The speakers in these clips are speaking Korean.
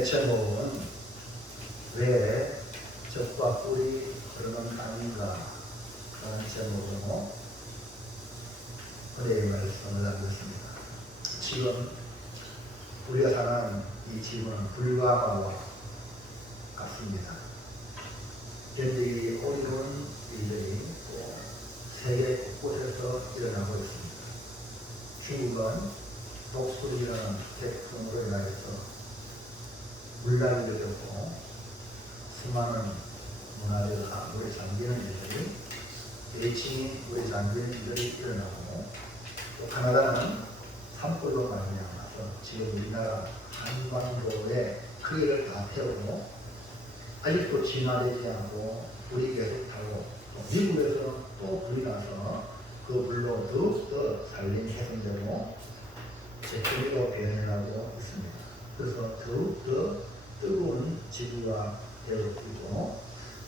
오늘의 제목은 왜 젖과 꿀이 흐르는 땅인가 라는 제목으로 오늘의 말씀을 나누겠습니다. 지금 우리가 사는 이 지구는 불과와 같습니다. 현재 이 어려운 일들이 세계 곳곳에서 일어나고 있습니다. 중국은 독수리라는 태풍으로 인하여서 물난이 일어났고 수많은 문화재가 물에 잠기는 일들이 대칭이 물에 잠기는 일들이 일어나고 또 카나다는 산불로 말미암아서 지금 우리나라 한반도의 크기를 다 태우고 아직도 진화되지 않고 불이 계속 타고 또 미국에서 또 불이 나서 그 불로 더욱더 산림이 훼손되고 재뿌리로 변해가고 있습니다. 그래서 더욱더 뜨거운 지구가 되고 있고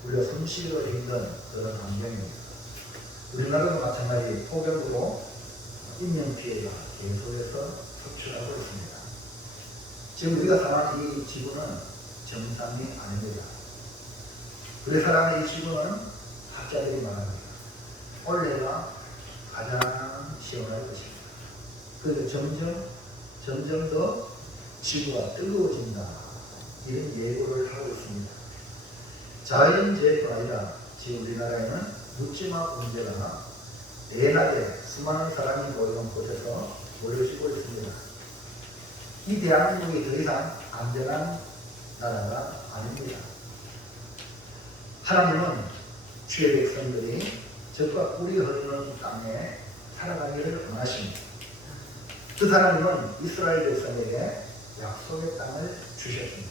우리가 숨쉬기가 힘든 그런 환경입니다. 우리나라도 마찬가지 폭염으로 인명피해가 계속해서 속출하고 있습니다. 지금 우리가 사는 이 지구는 정상이 아닙니다. 우리 사람의 이 지구는 학자들이 말합니다. 올해가 가장 시원할 것입니다. 그래서 점점 더 지구가 뜨거워진다. 이런 예고를 하고 있습니다. 자연재해뿐 아니라 지금 우리나라에는 묻지마 문제가 대낮에 수많은 사람이 모이는 곳에서 몰려지고 있습니다. 이 대한민국이 더 이상 안전한 나라가 아닙니다. 하나님은 주의 백성들이 젖과 꿀이 흐르는 땅에 살아가기를 원하십니다. 그 하나님은 이스라엘 백성에게 약속의 땅을 주셨습니다.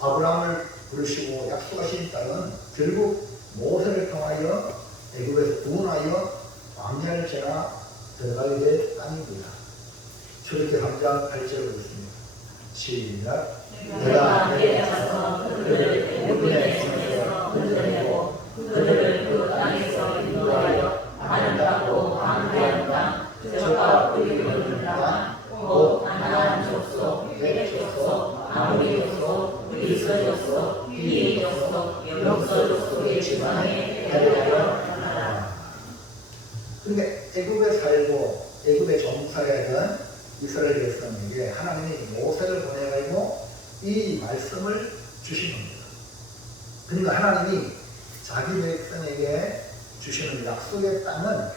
아브라함을 부르시고 약속하신 땅은 결국 모세를 통하여 애굽에서 구원하여 광야를 지나 들어가게 될 땅입니다. 출애굽기 3장 8절을 읽습니다. 시작. 내가 내게 앞서서 그들을 애굽의 손에서 건져내고 그들을 그 땅에서 인도하여 아름답고 광대한 땅, 젖과 꿀이 흐르는 땅, 곧 가나안 족속, 헷 족속, 아모리 족속, 브리스 족속, 히브리 족속, 여복서 족속의 지방에 데려가려 하라. 그러니까 애굽에 살고 애굽에 종살이야 하던 이스라엘 백성에게 하나님이 모세를 보내가지고 이 말씀을 주신 겁니다. 그러니까 하나님이 자기 백성에게 주시는 약속의 땅은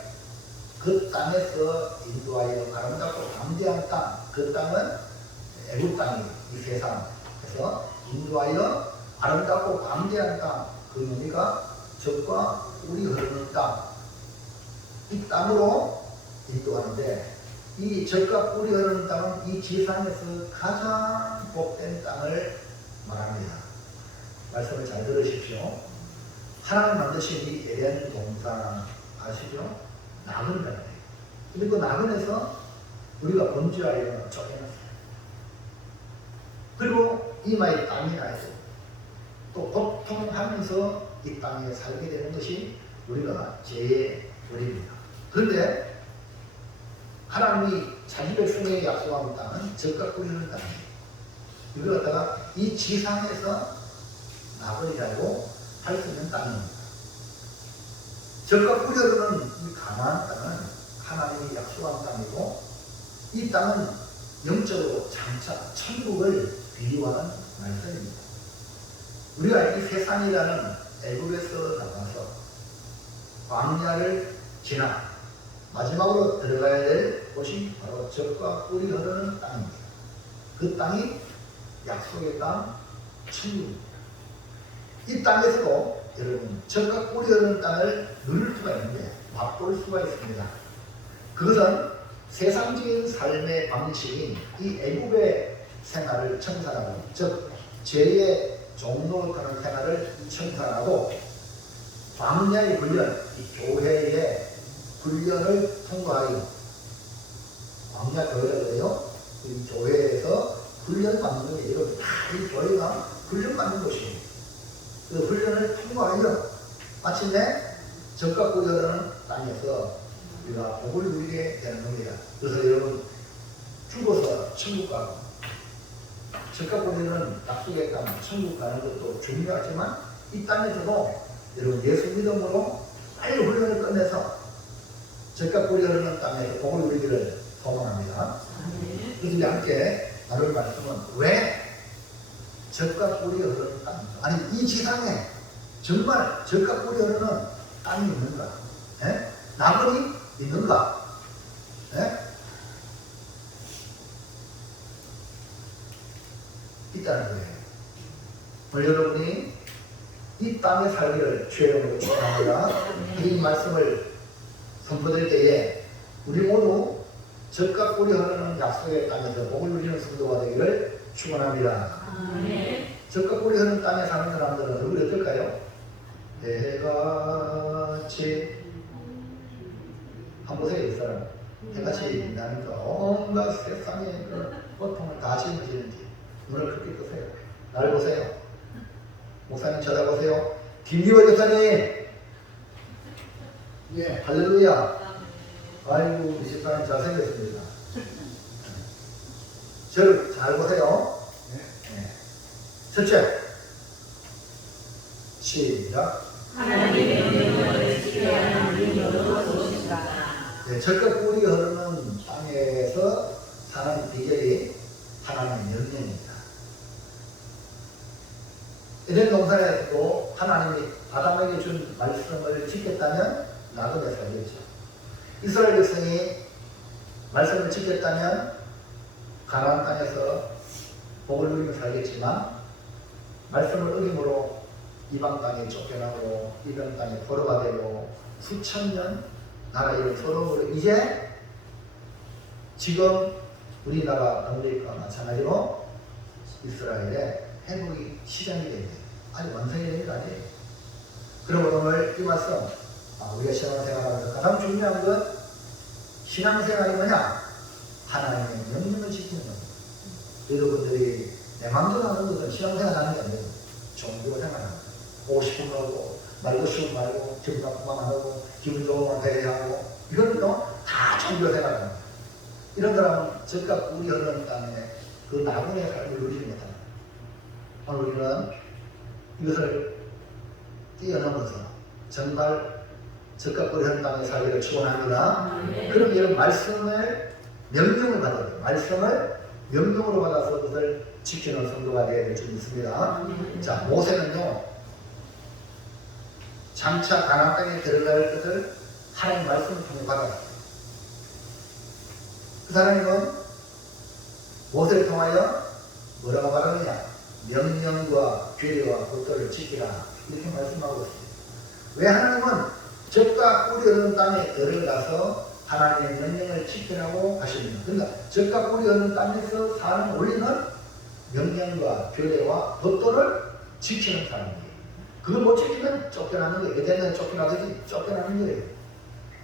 그 땅에서 인도하여 아름답고 광대한 땅, 그 땅은 애굽 땅이 이 세상에서 인도하여 아름답고 광대한 땅, 그 의미가 젖과 꿀이 흐르는 땅, 이 땅으로 인도하는데 이 젖과 꿀이 흐르는 땅은 이 지상에서 가장 복된 땅을 말합니다. 말씀을 잘 들으십시오. 하나님 만드신 이 에덴 동산 아시죠? 나그네잖아요. 근데 그 나그네에서 우리가 범죄하여 쫓겨났어요. 그리고 이마에 땀이 나요. 또 고통하면서 이 땅에 살게 되는 것이 우리가 죄의 벌입니다. 그런데 하나님이 자기 백성에게 약속한 땅은 젖과 꿀이 흐르는 땅이에요. 이걸 갖다가 이 지상에서 나그네라고 할 수 있는 땅입니다. 젖과 꿀이 흐르는 이 가나안 땅은 하나님이 약속한 땅이고 이 땅은 영적으로 장차 천국을 비유하는 말씀입니다. 우리가 이 세상이라는 애굽에서 나가서 광야를 지나 마지막으로 들어가야 될 곳이 바로 젖과 꿀이 흐르는 땅입니다. 그 땅이 약속의 땅, 천국입니다. 이 땅에서도 여러분 젖과 꿀이 흐르는 땅을 누릴 수가 있는데 맛볼 수가 있습니다. 그것은 세상적인 삶의 방식인 이 애굽의 생활을 청산하고 즉 죄의 종로를 타는 생활을 청산하고 광야의 훈련, 이 교회의 훈련을 통과하여 광야 교회가요 이 교회에서 훈련받는 게 여러분 이 교회가 훈련받는 곳이에요. 그 훈련을 통과하여 마침내 젖과 꿀이 흐르는 땅에서 우리가 복을 누리게 되는 겁니다. 그래서 여러분 죽어서 천국 가고 적과 꼬리는 약속의 땅, 천국 가는 것도 중요하지만 이 땅에서도 여러분 예수 믿음으로 빨리 훈련을 끝내서 적과 꼬리 흐르는 땅에서 복을 누리기를 소망합니다. 그래서 우리 함께 나눌 말씀은 왜 적과 꿀이 흐르는 땅, 아니 이 지상에 정말 적과 꿀이 흐르는 땅이 있는가? 예? 나물이 있는가? 예? 있다는 거예요. 오늘 여러분이 이 땅에 살기를 주의 이름으로 축원합니다. 이 말씀을 선포될 때에 우리 모두 적과 꿀이 흐르는 약속의 땅에서 복을 누리는 성도가 되기를 축원합니다. 적과 꿀이 흐르는 땅에 사는 사람들은 얼굴이 어떨까요? 해같이 한번 보세요. 이 사람 해같이 나니까 온갖 세상의 그 고통을 다 짊어지는지 눈을 크게 뜨세요. 날 보세요. 목사님 쳐다보세요. 김기호 교사님, 예, 할렐루야. 아이고 우리 집사님 잘생겼습니다. 저를 잘 보세요. 네. 첫째, 시작. 하나님의 명령을 지켜야 능력으로 도우신다. 네, 적과 꿀이 흐르는 땅에서 사는 비결이 하나님의 명령입니다. 에덴 동산에도 하나님이 아담에게 준 말씀을 지켰다면 나그네 살겠죠. 이스라엘 백성이 말씀을 지켰다면 가나안 땅에서 복을 누리며 살겠지만 말씀을 어김으로 이방 땅에 쫓겨나고 이방 땅에 포로가 되고 수천 년 나라의 서러움으로 이제 지금 우리나라 독립과 마찬가지로 이스라엘의 회복이 시작이 됩니다. 아직 완성이 된 게 아니에요. 그러므로 오늘 이 말씀 우리가 신앙생활하면서 가장 중요한 건 신앙생활이 뭐냐? 하나님의 명령을 지키는 겁니다. 여러분들이 내 마음대로 하는 것은 신앙생활 하는 게 아니에요. 종교생활 하는 거예요. 오고 싶은 거 하고 말고 싶은 거 말고 기분 나쁜 거 안 하고 기분 좋은 거 배려하고 이런 거 다 종교생활 하는 거예요. 이런 사람은 적과 꿀이 흐르는 땅에 그 나군의 삶을 누리지 못합니다. 오늘 우리는 이것을 뛰어넘어서 정말 적과 꿀이 흐르는 땅에 살기를 축원합니다. 그럼 이런 말씀을 명령을 받아야 돼요. 말씀을 명령으로 받아서 그것을 지키는 성도가 되어야 될 줄 믿습니다. 자, 모세는요 장차 가나안 땅에 들어갈 것을 하나님 말씀을 통해 받았어요. 그 사람은 모세를 통하여 뭐라고 말하느냐? 명령과 규례와 법도를 지키라 이렇게 말씀하고 있습니다. 왜 하나님은 적과 꿀이 흐르는 땅에 들어가서 하나님의 명령을 지키라고 하십니다. 그러니까 적과 꿀이 흐르는 땅에서 사는 우리는 명령과 규례와 법도를 지키는 사람이에요. 그걸 못 지키면 쫓겨나는 거예요. 예전에는 쫓겨나듯이 쫓겨나는 거예요.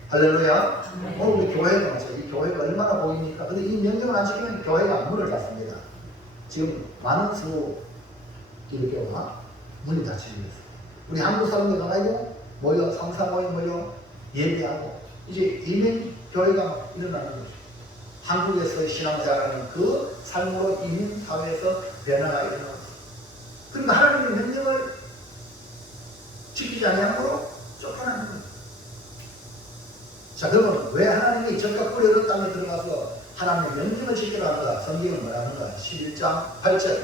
할렐루야. 오늘 우리 교회도 마찬가지예요. 이 교회가 얼마나 보입니까? 근데 이 명령을 안 지키면 교회가 문을 닫습니다. 지금 많은 수 기독교가 문이 닫히고 있어요. 우리 한국 사람들 가가지고 모여 상사 모임 모여 예배하고 이제 이민 교회가 일어나는 거죠. 한국에서 신앙생활하는 그 삶으로 이민 사회에서 변화가 일어나고 있어요. 그러니까 하나님의 명령을 지키지 않으므로 쫓겨나는 거예요. 자, 그러면 왜 하나님이 적과 꿀이 흐르는 땅에 들어가서 하나님의 명령을 지키라 하는가? 성경은 뭐라 하는가? 11장 8절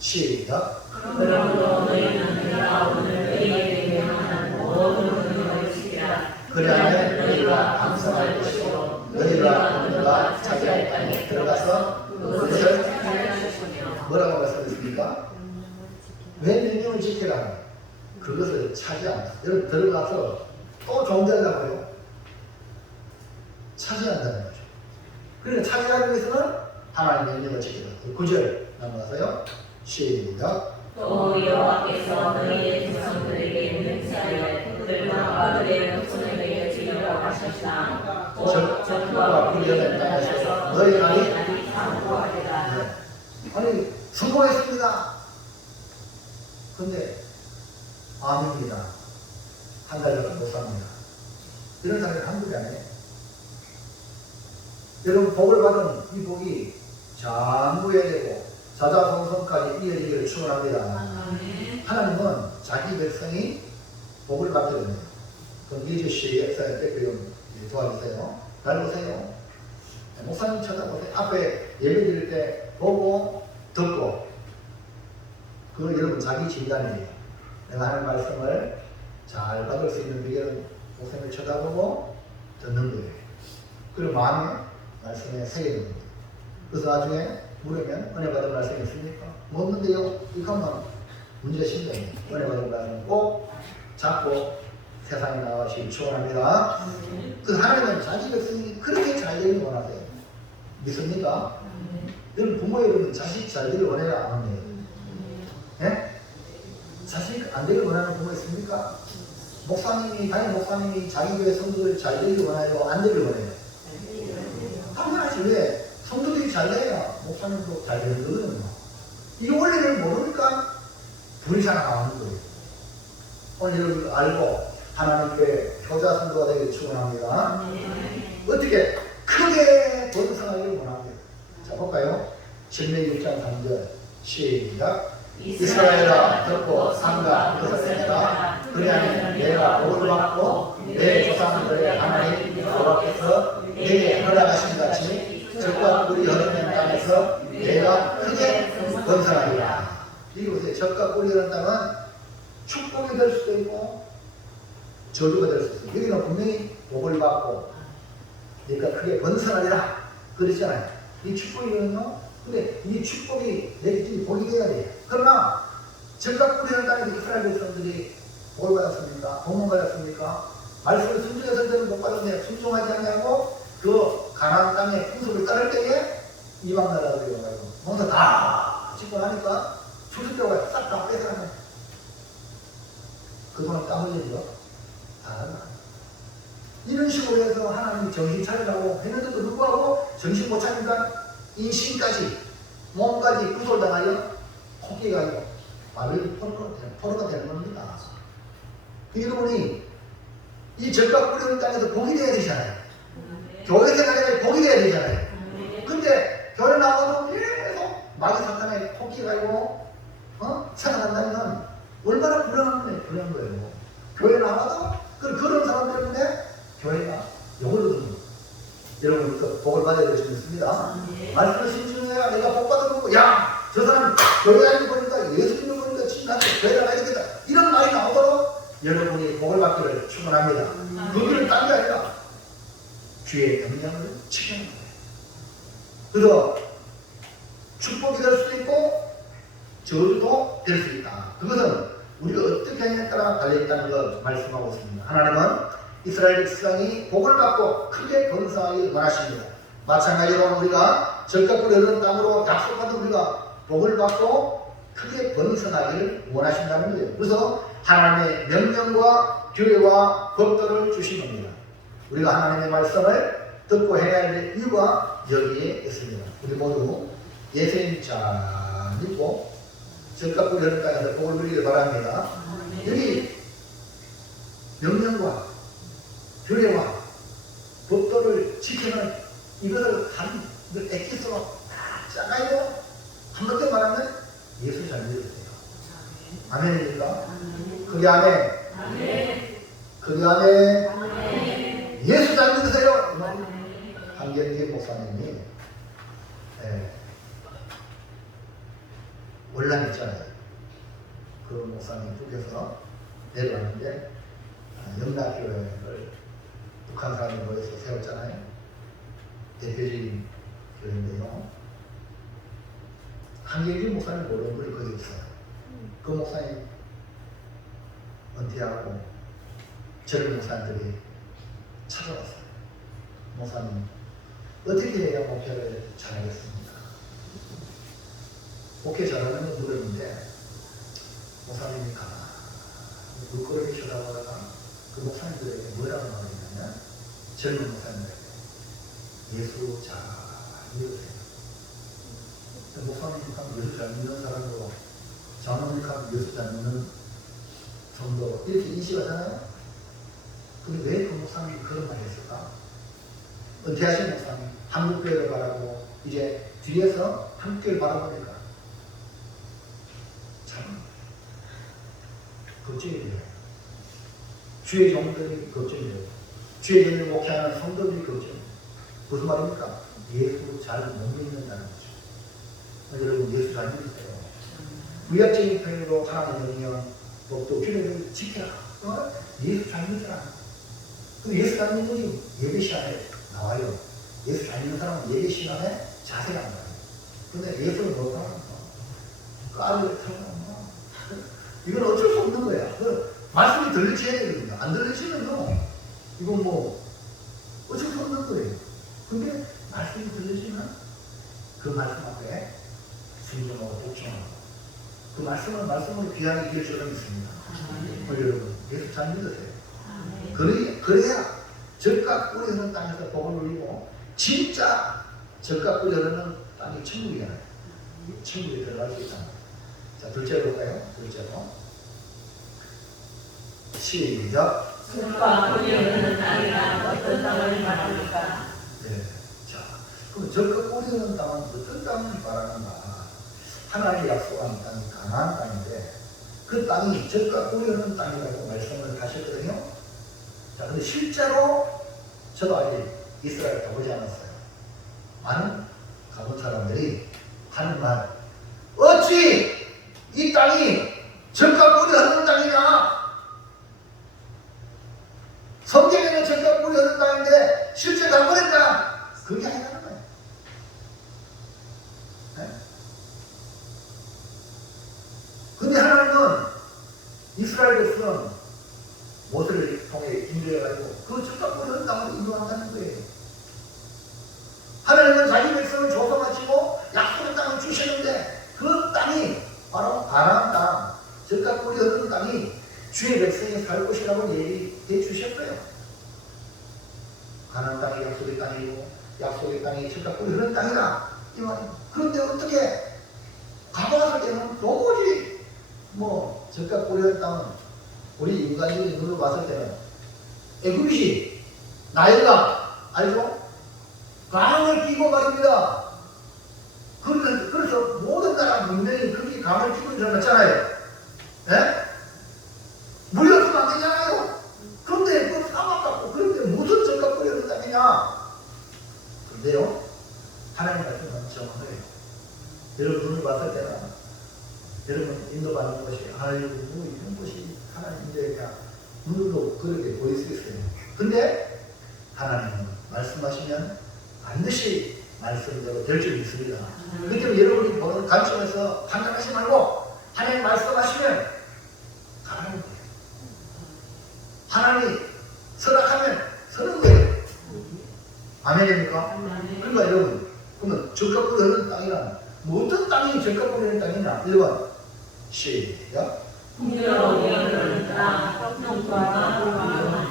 시작. 그러므로 너희는 내가 오늘 너희에게 명하는 모든 명령을 지키라. 그리하면 너희가 강성할 것이고 너희가 너희가 차지할 땅에 들어가서 그것을 뭐라고 말씀했습니까? 왜 명령을 지키라? 그것을 차지한다. 여러분 들어가서 또 종되려고요. 차지한다는 거죠. 그러니까 차지하기 위해서는 하나님의 명령을 지키라. 9절 넘어가서요. 시작. 또 여호와께서 너희의 조상들에게 맹세하여 그들과 그들의 목숨을 내게 주리라고 하셨으나 곧 적과 불의의 땅에서 너희 날이 상고하리라. 아니 성공했습니다. 근데 아멘입니다. 한 달 전에 못 삽니다. 이런 사람이 한국이 아니에요. 여러분 복을 받은 이 복이 장구해야 되고 사자성성까지 이어지기를 축원합니다. 하나님은 자기 백성이 복을 받게 됩니다. 그럼 이주씨 역사의 대표 도와주세요. 잘 보세요. 목사님 쳐다보세요. 앞에 예배 드릴 때 보고 듣고, 그건 여러분 자기 진단이에요. 내가 하는 말씀을 잘 받을 수 있는 비결은 목사님을 쳐다보고 듣는 거예요. 그리고 마음에 말씀에 새기는 거예요. 그래서 나중에 물으면 은혜 받은 말씀이 있습니까? 뭐 없는데요? 이렇게 하면 문제신데, 은혜 받은 말씀 꼭 잡고 세상에 나와시길 축원합니다. 그 하나님은 자기 백성이 그렇게 잘 되길 원하세요. 믿습니까? 여러분 부모 여러분 자식 잘 되길 원해요, 안 원해요? 예? 자식 안 되길 원하는 부모 있습니까? 목사님이, 담임 목사님이 자기 교회 성도들 잘 되길 원해요, 안 되길 원해요? 당연하지. 왜? 성도들이 잘 돼야 목사님도 잘 되는 거거든요. 이 원리를 모르니까 불이 잘 나오는 거예요. 오늘 여러분 알고 하나님께 효자 성도가 되길 축원합니다. 어떻게 크게 번성하기를 원합니다. 자 볼까요? 신명기 6장 3절 시작. 이스라엘아 듣고 삼가 그것을 그리하면 내가 복을 받고 내 조상들의 하나님 여호와께서 내게 허락하신 같이 적과 꿀이 흐르는 땅에서 내가 크게 번성하리라. 이게 보세요. 적과 꿀이 흐르는 땅은 축복이 될 수도 있고 저주가 될 수도 있어요. 여기는 분명히 복을 받고 그러니까 크게 번성하리라 그러잖아요. 이 축복이거든요. 근데 이 축복이 내 집이 복이 되어야 돼요. 그러나 적과 꿀이 흐르는 땅에서 이스라엘 백성들이 복을 받았습니까? 복을 받았습니까? 말씀을 순종해서 저는 못 받았네요. 순종하지 않냐고 그 가나안 땅의 풍속을 따를 때에 이방 나라들이 와가지고 뭔가 다 짓고 나니까 출습자가 싹 다 뺏어가네. 그동안 땀 흘리죠. 다 이런 식으로 해서 하나님이 정신 차리라고 했는데도 불구하고 정신 못 차리니까 인신까지 몸까지 구솔당하여 포기가 아니고 바벨이 포로가 되는 겁니다. 여러분이 이 적과 꿀이 땅에서 복이 돼야 되잖아요. 교회 생활에 복이 돼야 되잖아요. 근데 교회 나가도 계속 마귀 사탄에 포기가지고 생각한다면 얼마나 불안한 거예요. 교회 나가도 그런 사람 때문에 교회가 욕을 얻는 여러분 그 복을 받아야 될 수 있습니다. 말씀을 신중해야 내가 복 받은 거고 야 저 사람 교회 다니는 보니까 예수님을 보니까 지금 나한테 교회 나가야 되겠다 이런 말이 나오도록 여러분이 복을 받기를 축원합니다. 그 길은 딴 게 아니라 주의 영향을 지키는 거예요. 그래서 축복이 될 수도 있고 저주도 될 수 있다. 그것은 우리가 어떻게 하냐에 따라 달려있다는 걸 말씀하고 있습니다. 하나님은 이스라엘 백성이 복을 받고 크게 번성하길 원하십니다. 마찬가지로 우리가 적과 꿀이 흐르는 땅으로 약속받은 우리가 복을 받고 크게 번성하기를 원하신다는 거예요. 그래서 하나님의 명령과 규례와 법도를 주신 겁니다. 우리가 하나님의 말씀을 듣고 행해야 될 이유가 여기에 있습니다. 우리 모두 예수님 잘 믿고 적과 꿀이 흐르는 땅에서 복을 누리길 바랍니다. 여기 명령과 규례와 법도를 지키는 이것을 한 엑기스로 짜가지고 한번더 말하면 예수 잘 믿으세요. 아멘입니까? 그게 안에 그게 안에 예수 잘 믿으세요. 한경진 목사님이 월남 있잖아요. 그 목사님 쪽에서 내려왔는데 영락교회를 북한 사람이 모여서 세웠잖아요. 대표적인 교회인데요. 한경진 목사님 모르는 분이 거기 있어요. 그 목사님 은퇴하고 젊은 목사님들이 찾아왔어요. 목사님 어떻게 해야 목회를 잘하겠습니까? 목회 잘하는 건 노력인데 목사님이 가만히 물끄러미 쳐다보다가 그 목사님들에게 뭐라고 말했냐면 젊은 목사님들에게 예수 잘 믿으세요. 목사님 하면 예수 잘 믿는 사람으로 장로님 하면 예수 잘 믿는 정도 이렇게 인식하잖아요. 근데 왜 그 목사님이 그런 말을 했을까? 은퇴하신 목사님 한국교회를 바라고 이제 뒤에서 한국교회를 바라보니까 걱정이 돼요. 주의 종들이 걱정이 돼요. 주의 종을 목회하는 성도들이 걱정이 돼요. 무슨 말입니까? 예수 잘 못 믿는다는 거죠. 여러분 예수 잘 믿으세요. 의학적인 표현으로 하나님의 명령, 법도 규례를 지켜라. 예수 잘 믿어라. 예수 잘 믿는 분이 예배 시간에 나와요. 예수 잘 믿는 사람은 예배 시간에 자세가 안 나와요. 근데 예수를 못하는 거 까르를 타고 이건 어쩔 수 없는 거야. 말씀이 들리셔야 되거든요. 안 들리시면요, 이건 뭐 어쩔 수 없는 거예요. 근데 말씀이 들리시면 그 말씀 앞에 순종하고 복종하고 그 말씀은 말씀으로 귀하게 이길 줄은 있습니다. 여러분 예수 잘 믿으세요. 그래야 젖과 꿀이 흐르는 땅에서 복을 누리고 진짜 젖과 꿀이 흐르는 땅이 천국이야. 천국에 들어갈 수 있다. 자, 둘째로 볼까요? 둘째로 시작. 젖과 꿀이 흐르는 땅이란 어떤 땅을 말합니까? 네. 자, 그럼 젖과 꿀이 흐르는 땅은 어떤 땅을 말하는가? 하나님의 약속한 땅이 가나안 땅인데 그 땅이 젖과 꿀이 흐르는 땅이라고 말씀을 하셨거든요. 자, 근데 실제로 저도 아직 이스라엘 가보지 않았어요. 많은 가본 사람들이 하는 말, 어찌 이 땅이 젖과 꿀이 흐르는 땅이냐? 성경에는 젖과 꿀이 흐르는 땅인데 실제 가버렸다. 그게 아니라는 거예요. 네? 근데 하나님은 이스라엘 백성은 모세를 통해 인도해가지고 그 젖과 꿀이 흐르는 땅으로 인도한다는 거예요. 하나님은 자기 백성을 조성하시고 약속의 땅을 주시는데 그 땅이 바로 가나안 땅, 젖과 꿀이 흐르는 땅이 주의 백성이 살 곳이라고 얘기해 주셨어요. 가나안 땅이 약속의 땅이고 약속의 땅이 젖과 꿀이 흐르는 땅이다 이 말이에요. 그런데 어떻게 가보았을 때는 도무지 뭐 젖과 꿀이 흐르는 땅은 우리 인간적인 눈으로 봤을 때는 애굽이 나일강 알죠? 강을 끼고 말입니다. 그래서 모든 나라 문명이 거기 강을 끼고 일어났잖아요. 예? 물이 없으면 안 되잖아요. 그런데 그 사막 같고 그런데 무슨 젖과 꿀이 흐르는 땅이냐? 그런데요, 하나님 말씀은 정한 거예요. 여러분 눈을 봤을 때는 여러분 인도받는 것이 아이고 뭐 이런 것이 하나님인데 눈으로 그렇게 보일 수 있어요. 근데 하나님은 말씀하시면 반드시 말씀대로 될 줄 믿습니다. 그렇기 때문에 여러분이 보는 관점에서 판단하지 말고 하나님 말씀하시면 가는 거예요. 하나님이 선악하면 서는 거예요. 아멘입니까? 그러니까 여러분, 그러면 젖과 꿀이 흐르는 땅이란 뭐 어떤 땅이 젖과 꿀이 흐르는 땅이냐? 1번 시작. 풍요로움이 흐르는 땅, 협동과 불화와.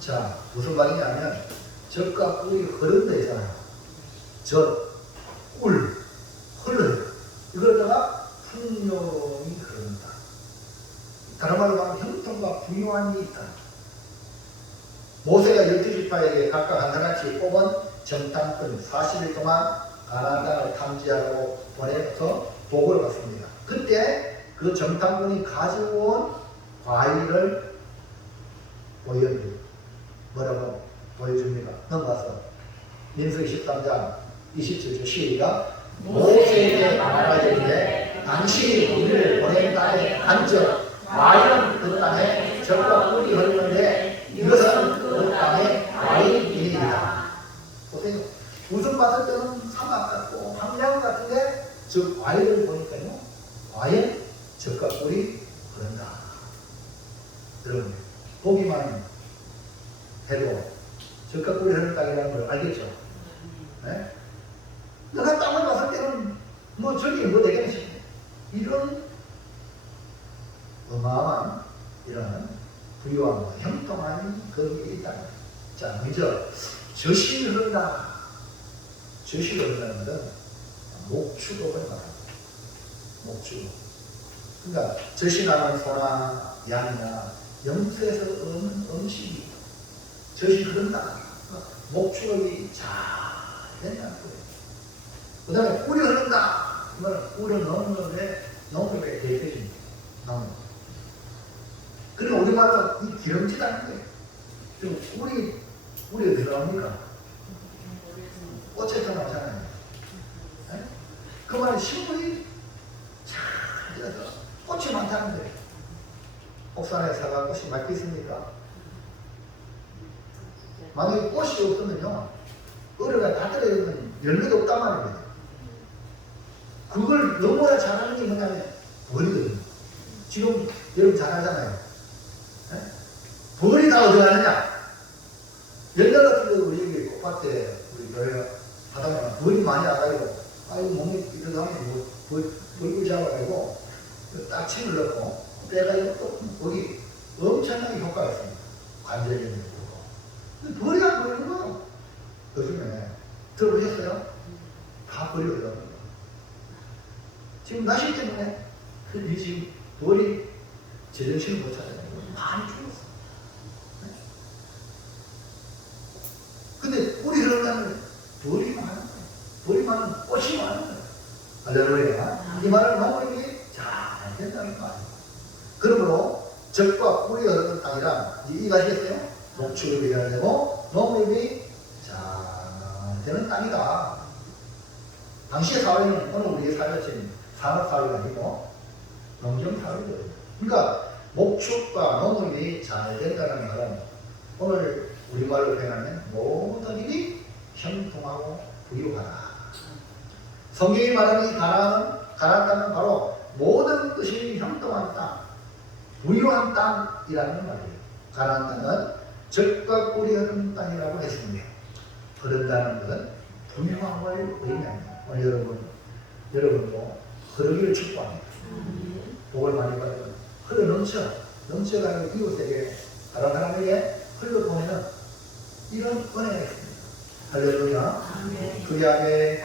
자, 무슨 말이냐면 젖과 꿀이 흐른다 했잖아요. 젖, 꿀, 흘러요. 이걸 갖다가 풍요로움이 흐른다. 다른 말로 말하면 형통과 부유함이 있다. 모세가 12지파에게 각각 하나같이 뽑은 정탐꾼 40일 동안 가나안 땅을 탐지하고 보내서 복을 받습니다. 그때 그 정탐꾼이 가지고 온 과일을 뭐라고 보여줍니까? 넘어가서 민수기 13장 27절 시작. 모세에게 말하기를 당신이 우리를 보낸 땅에 앉아 과연 그 땅에 젖과 꿀이 흐르는데 이것은 그 땅의 과일이니이다. 보세요. 우선 봤을 때는 사막 같고 황량 같은데 저 과일을 보니까요, 과연 젖과 꿀이 흐른다. 여러분 보기만 해도 젖과 꿀이 흐르는 땅이라는 걸 알겠죠? 네? 내가 땅을 봤을 때는 뭐 저기 뭐 되겠지. 이런 어마어마한 이런 부유함과 형통함이 거기에 있다. 자, 먼저 젖이 흐른다. 젖이 흐른다는 것은 목축업을 말합니다. 목축업. 그러니까 젖이 나는 소나 양이나 염소에서 얻는 음식이 젖이 흐른다. 목축업이 잘 된다는 거예요. 그 다음에 꿀이 흐른다. 그러면 꿀은 농업의 대표입니다. 농업. 그럼 우리말로 이 기름지다는 거예요. 그럼 우리 어디 나옵니까? 꽃에서 나오잖아요. 네? 그 말은 식물이 잘 되어서 꽃이 많다는 거예요. 옥산에 사과꽃이 많이 있습니까? 만약에 꽃이 없으면요, 얼어가 다 떨어지면 열매도 없단 말입니다. 그걸 너무나 잘하는 게 뭐냐면 벌이거든요. 지금 여러분 잘 알잖아요. 네? 벌이 다 어디 가느냐? 옛날 같은 경우 우리 여기 꽃밭에 우리 교회가 하다 보면 벌이 많이 와가지고 아이고 몸이 이러다 하면 벌꿀 잡아가지고 딱 침을 넣고 빼가지고 또 거기 엄청나게 효과가 있습니다. 관절염이 되고 벌이 안 보이는 거 요즘에 들어보셨어요? 다 벌이거든요. 지금 날씨 때문에 이 지금 벌이 제정신을 못 찾아요. 많이 죽었어. 근데 우리 그러려면 벌이 많은 거예요. 벌이 많은 꽃이 많은 거예요. 할렐루야. 이 말을 마무리 잘 된다는 거 아니에요. 그러므로 적과 꿀이 흐르는 땅이라 이거 아시겠어요? 목축을 이어야 되고 농업이 잘 되는 땅이다. 당시의 사회는 오늘 우리의 사회처럼 산업사회가 아니고 농경사회거든요. 그러니까 목축과 농업이 잘 된다는 말은 오늘 우리말로 표현하면 모든 일이 형통하고 부유하다. 성경이 말하는 이 가나안 땅은 바로 모든 것이 형통한 땅, 부유한 땅이라는 말이에요. 가나안 땅은 적과 꿀이 흐르는 땅이라고 했습니다. 흐른다는 것은 부유함을 의미합니다. 오늘 여러분도 흐르기를 축복합니다. 복을 많이 받으면 흘러 넘쳐가지고 이웃에게 다른 사람에게 흘러보내는 이런 은혜가 있습니다. 할렐루야. 그게 안에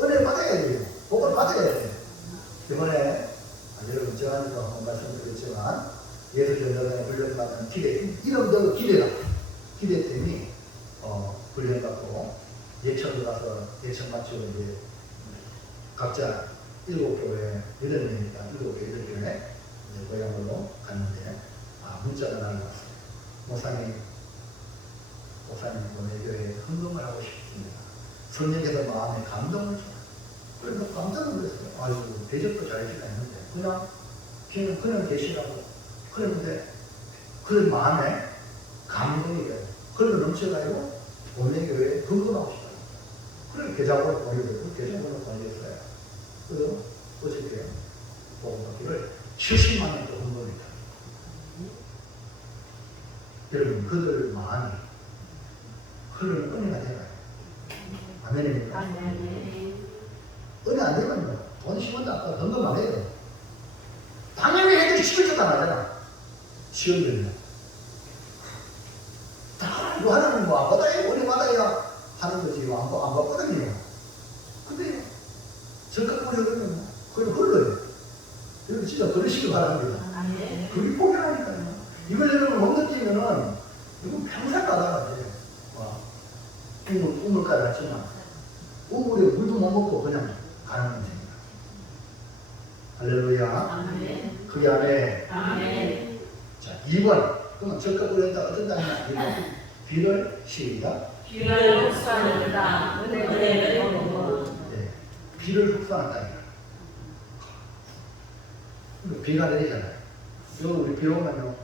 은혜를 받아야 돼요. 복을 받아야 돼요. 이번에 여러분 정한이도 한번 말씀드렸지만 예수전도단에 훈련받는 기대, 이름도 기대다. 기대팀이 훈련받고 예천으로 가서 예천 맞추고 이제 각자 7교회 8명이니까 7교회 8교회 고향으로 갔는데 문자가 날라왔어요. 목사님 내 교회에 헌금을 하고 싶습니다. 성령께서 마음에 감동을 줘요. 그래서 깜짝 놀랐어요. 아이고 대접도 잘해주가 했는데 그냥 계시라고 그랬는데 그 마음에 감동이 돼요. 그래서 넘쳐가지고 본래 교회에 헌금하고 싶어요. 그래서 계좌번호 보내줬어요. 계좌번호 보내줬어요. 그래서 어저께 복음받기를 70만 원 또 헌금했다. 여러분 그들 마음이 흐르는 은혜가 되나요? 아멘입니까? 은혜 안 되면요 돈 10원도 아까 헌금 안 해요. 당연히 애들이 11조도 안 하잖아. 시원들이요. 다 이거 하나는 뭐 안 받아야 은혜 받아야 하는 거지 안 받거든요. 근데 적극 뿌리 흐르면 그걸 흘러요. 여러분 진짜 그러시기 바랍니다. 그게 포기하니까요. 이걸 여러분 못 느끼면은 이건 평생 받아야 돼. 우물까지 왔지만 우물에 물도 못 먹고 그냥 가는 인생이야. 할렐루야. 그게 안에 자 2번 그러면 적극 뿌렸다 어떤 땅이냐 1번 비를 시리다 비를 흡수하는 땅 은혜를 거두어 비를 흡수하는 땅이야. 비가 내리잖아요. 우리 비 오면요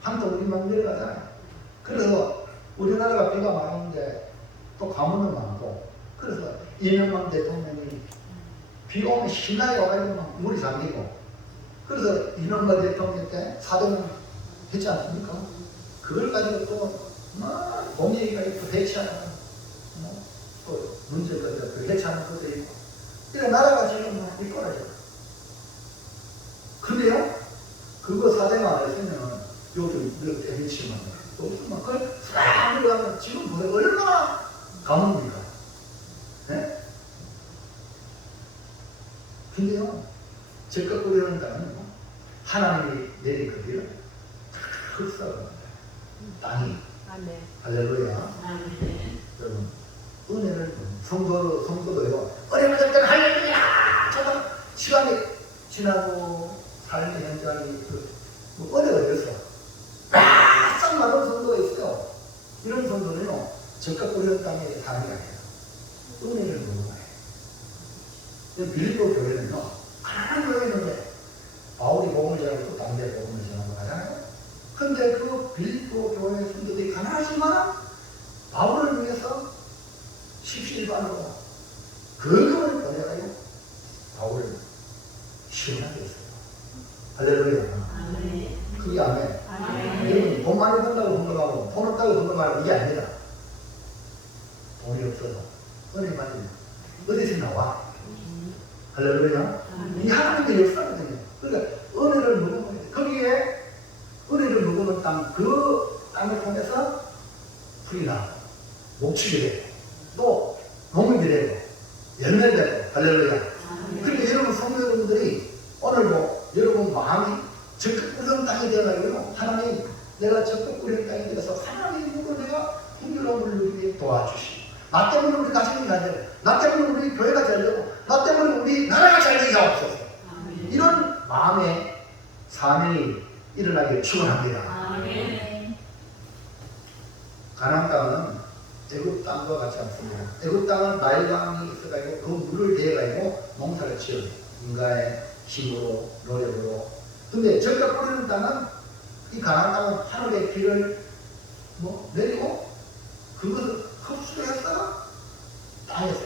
한쪽 우리만 내려가잖아요. 그래서 우리나라가 비가 많은데 또 가뭄은 많고 그래서 이명박 대통령이 비 오면 신나게 와가지고 막 물이 잠기고 그래서 이명박 대통령 때 사대문 했지 않습니까? 그걸 가지고 또 막 공예가 있고 해체하는 또 문제가 있고 해체하는 것도 있고 이런 나라가 지금 막 이끌어져요. 근데요 그거 사대문 안 했으면 여기 이렇게 해치면 또 막 그걸 싹 들어가면 지금 보세요 얼마나 가뭄입니까? 네? 근데요 적극 뿌리는 땅은 하나님이 내린 그 비를 다 흡수합니다. 땅이 할렐루야. 여러분 은혜를 성도도요 은혜 받을 때는 할렐루야. 저도 시간이 지나고 삶의 현장이 뭐 어려워졌어. 바싹 마른 성도가 있어요. 이런 성도는요, 적과 뿌리는 땅에 사는 게 아니에요. 은혜를 먹어야 해요. 빌립보 교회는요, 가난한 교회인데 바울이 복음을 전하고 또 다른 데 복음을 전하고 가잖아요. 근데 그 빌립보 교회 성도들이 가난하지만 바울을 위해서 십시일반으로 거금을 보내가지고 바울을 시원하게 했어요. 할렐루야. 그게 아멘. 여러분, 돈 많이 번다고 헌금하고 돈 없다고 헌금하고 이게 아니라 돈이 없어서 은혜 받으면 어디서 나와? 할렐루야. 이 하나님의 역사거든요. 그러니까 은혜를 먹으면 돼. 거기에 은혜를 먹으면 그 땅을 통해서 풀이 나고 목축이 되고 또 농업이 되고 열매가 되고 할렐루야. 그러니까 여러분 성도 여러분들이 오늘 뭐 여러분 마음이 적극 뿌리는 땅이 되어가지고 하나님 내가 적극 뿌리는 땅이 되어서 하나님 누구 내가 풍요로움을 누리게 도와주시고 나 때문에 우리 가정이 잘 되고 나 때문에 우리 교회가 잘 되고 나 때문에 우리 나라가 잘 되게 하옵소서. 이런 마음의 사명이 일어나기를 축원합니다. 가나안 땅은 애굽 땅과 같지 않습니다. 애굽 땅은 나일강이 있어가지고 그 물을 대가지고 농사를 지어요. 인간의 힘으로 노력으로. 근데 저희가 뿌리는 땅은 이 가나안 땅은 하늘의 비를 내리고 그것을 흡수해서 땅에서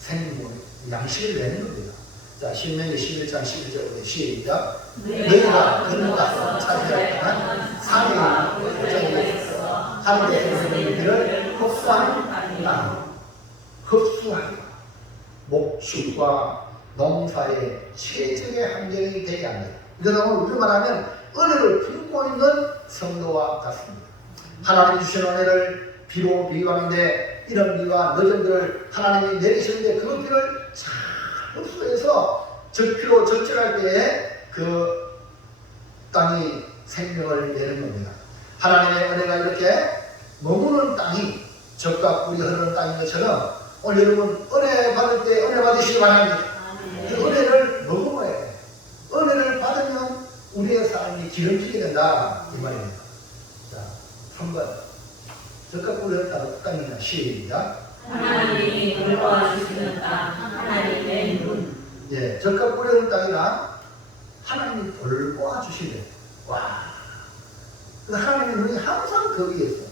생물 양식을 내는 겁니다. 자, 신명기 11장 11절에 시작. 너희가 건너가서 차지할 땅은 산의 고장에 있어 하늘의 생물들을 흡수하는 땅. 흡수하기. 목축과 농사의 최적의 환경이 되게 합니다. 이거는 우리로 말하면 은혜를 품고 있는 성도와 같습니다. 하나님 주신 은혜를 비로 비유하는데 이런 비와 늦음들을 하나님이 내리시는데 그 비를 잘 흡수해서 적피로 적절할 때에 그 땅이 생명을 내는 겁니다. 하나님의 은혜가 이렇게 머무는 땅이 적과 꿀이 흐르는 땅인 것처럼 오늘 여러분 은혜 받을 때 은혜 받으시기 바랍니다. 그 은혜를 머금어야 돼. 은혜를 받으면 우리의 삶이 기름지게 된다 이 말입니다. 자, 3번 적과 꿀이 흐르는 땅입니다. 시작. 하나님이 돌보아주시는 땅 하나님의 눈. 예, 적과 꿀이 흐르는 땅이나 하나님이 돌보아주시네. 와, 하나님의 눈이 항상 거기에 있어.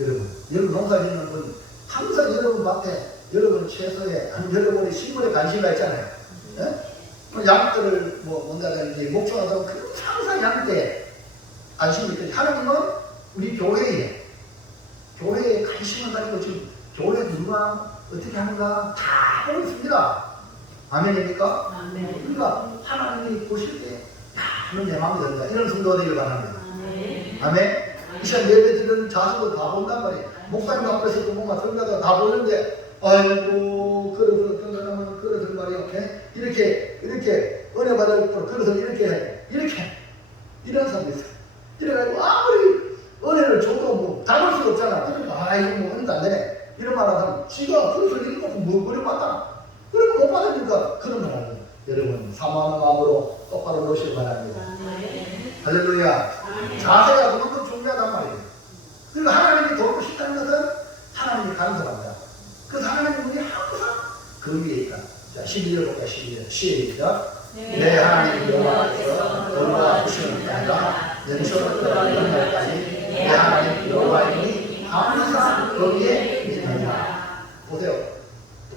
여러분 농사 짓는 분 항상 여러분 밭에 여러분 채소에 여러분이 식물에 관심이 있잖아요. 예? 양들을 뭔다든지 목초하다 보면 항상 양떼에 관심이 있듯이 하나님은 우리 교회에 관심을 가지고 지금 교회 누가 어떻게 하는가 다 보고 있습니다. 아멘입니까? 아멘. 그러니까 하나님이 보실 때 하는 내 마음이 든다. 이런 성도가 되길 바랍니다. 아멘. 이 시간 예배 드리는 자수도 다 본단 말이에요. 목사님 앞에서도 뭔가 들다가 다 보는데 아이고 그릇을 말이요. 이렇게 은혜 받을 거로 그릇을 이렇게 이런 사람이 있어요. 이래가지고 아무리 은혜를 줘도 담을 수가 없잖아. 그러니까 이거 은혜도 안 되네. 이런 말 하면 지가 그릇을 이렇게 그릇 받아. 그러면 못 받으니까 그런 말 하는 거예요. 여러분 사모하는 마음으로 똑바로 놓으시기 바랍니다. 할렐루야. 자세가 그만큼 중요하단 말이에요. 그리고 하나님이 돕고 싶다는 것은 하나님이 간섭한다. 그래서 하나님의 눈이 항상 그 위에 있다. 자, 12절 볼까 12절 시작. 내 하나님 여호와께서 돌보아주시는 땅이라 연초부터 연말까지 내 하나님 여호와이니 항상 거기에 있느니라. 보세요.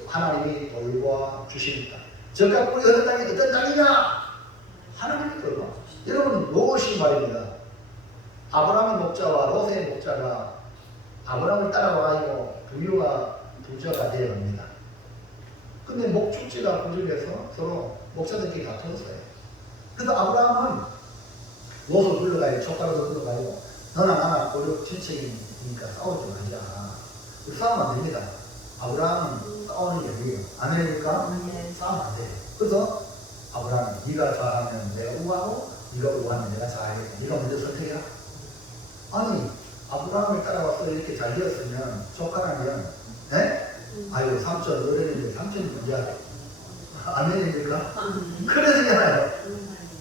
하나님이 돌보아주시는 땅. 적과 꿀이 흐르는 땅이 어떤 땅이냐? 하나님이 돌봐. 여러분 롯이 말입니다. 아브라함의 목자와 롯의 목자가 아브라함을 따라와가지고 부유가 되어갑니다. 근데 목축지가 부족해서 서로 목자들끼리 다투었어요. 그래서 아브라함은 롯을 불러가지고 젓가락을 불러가지고 너나 나나 고려 친척이니까 싸우지 말자. 싸우면 안 됩니다. 아브라함은 싸우는 게 아니에요. 아멘입니까? 싸우면 안 돼요. 그래서 아브라함 네가 좌하면 내가 우하고 네가 우하면 내가 좌하겠다. 네가 먼저 선택해라. 아니 아브라함을 따라와서 이렇게 잘 되었으면 조카라면 아유 삼촌 어른인데 삼촌이 먼저 하래. 아멘입니까? 그러잖아요.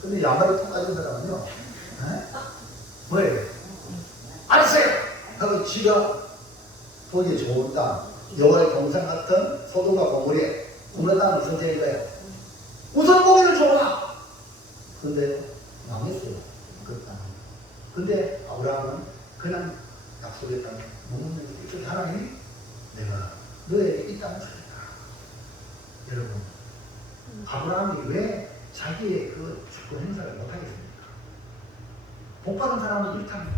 근데 양말을 톡 가진 사람은요, 뭐예요? 알았어요! 하고 지가 보기 좋은 땅, 여호와의 동산 같은 소돔과 고모리에 굽는 땅을 선택한 거예요. 우선 보기를 좋아! 근데 망했어요. 그 땅. 근데 아브라함은 그냥 약속의 땅에 머무는 거예요. 하나님이 내가 너에게 이 땅을 주겠다. 여러분, 아브라함이 왜 자기의 그 주권 행사를 못하겠습니까? 복받은 사람은 일탑니다.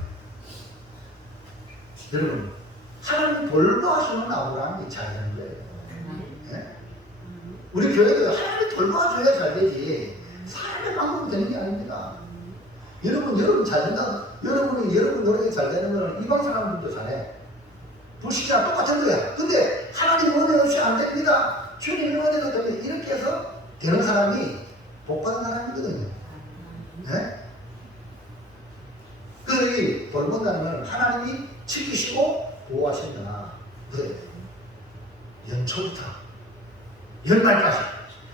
여러분, 하나님 돌봐주는 아브라함이 잘 되는 거예요. 네? 우리 교회도 하나님이 돌봐줘야 잘 되지, 사람의 방법으로 되는 게 아닙니다. 여러분 잘 된다. 여러분 노력이 잘 되는 거는 이방 사람들도 잘해. 불신자랑 똑같은 거야. 근데 하나님 은혜 없이 안 됩니다. 주님 은혜가 되면 이렇게 해서 되는 사람이 복받은 사람이거든요. 네? 그래서 이 돌본다는 건 하나님이 지키시고 보호하신다. 그래. 연초부터 연말까지.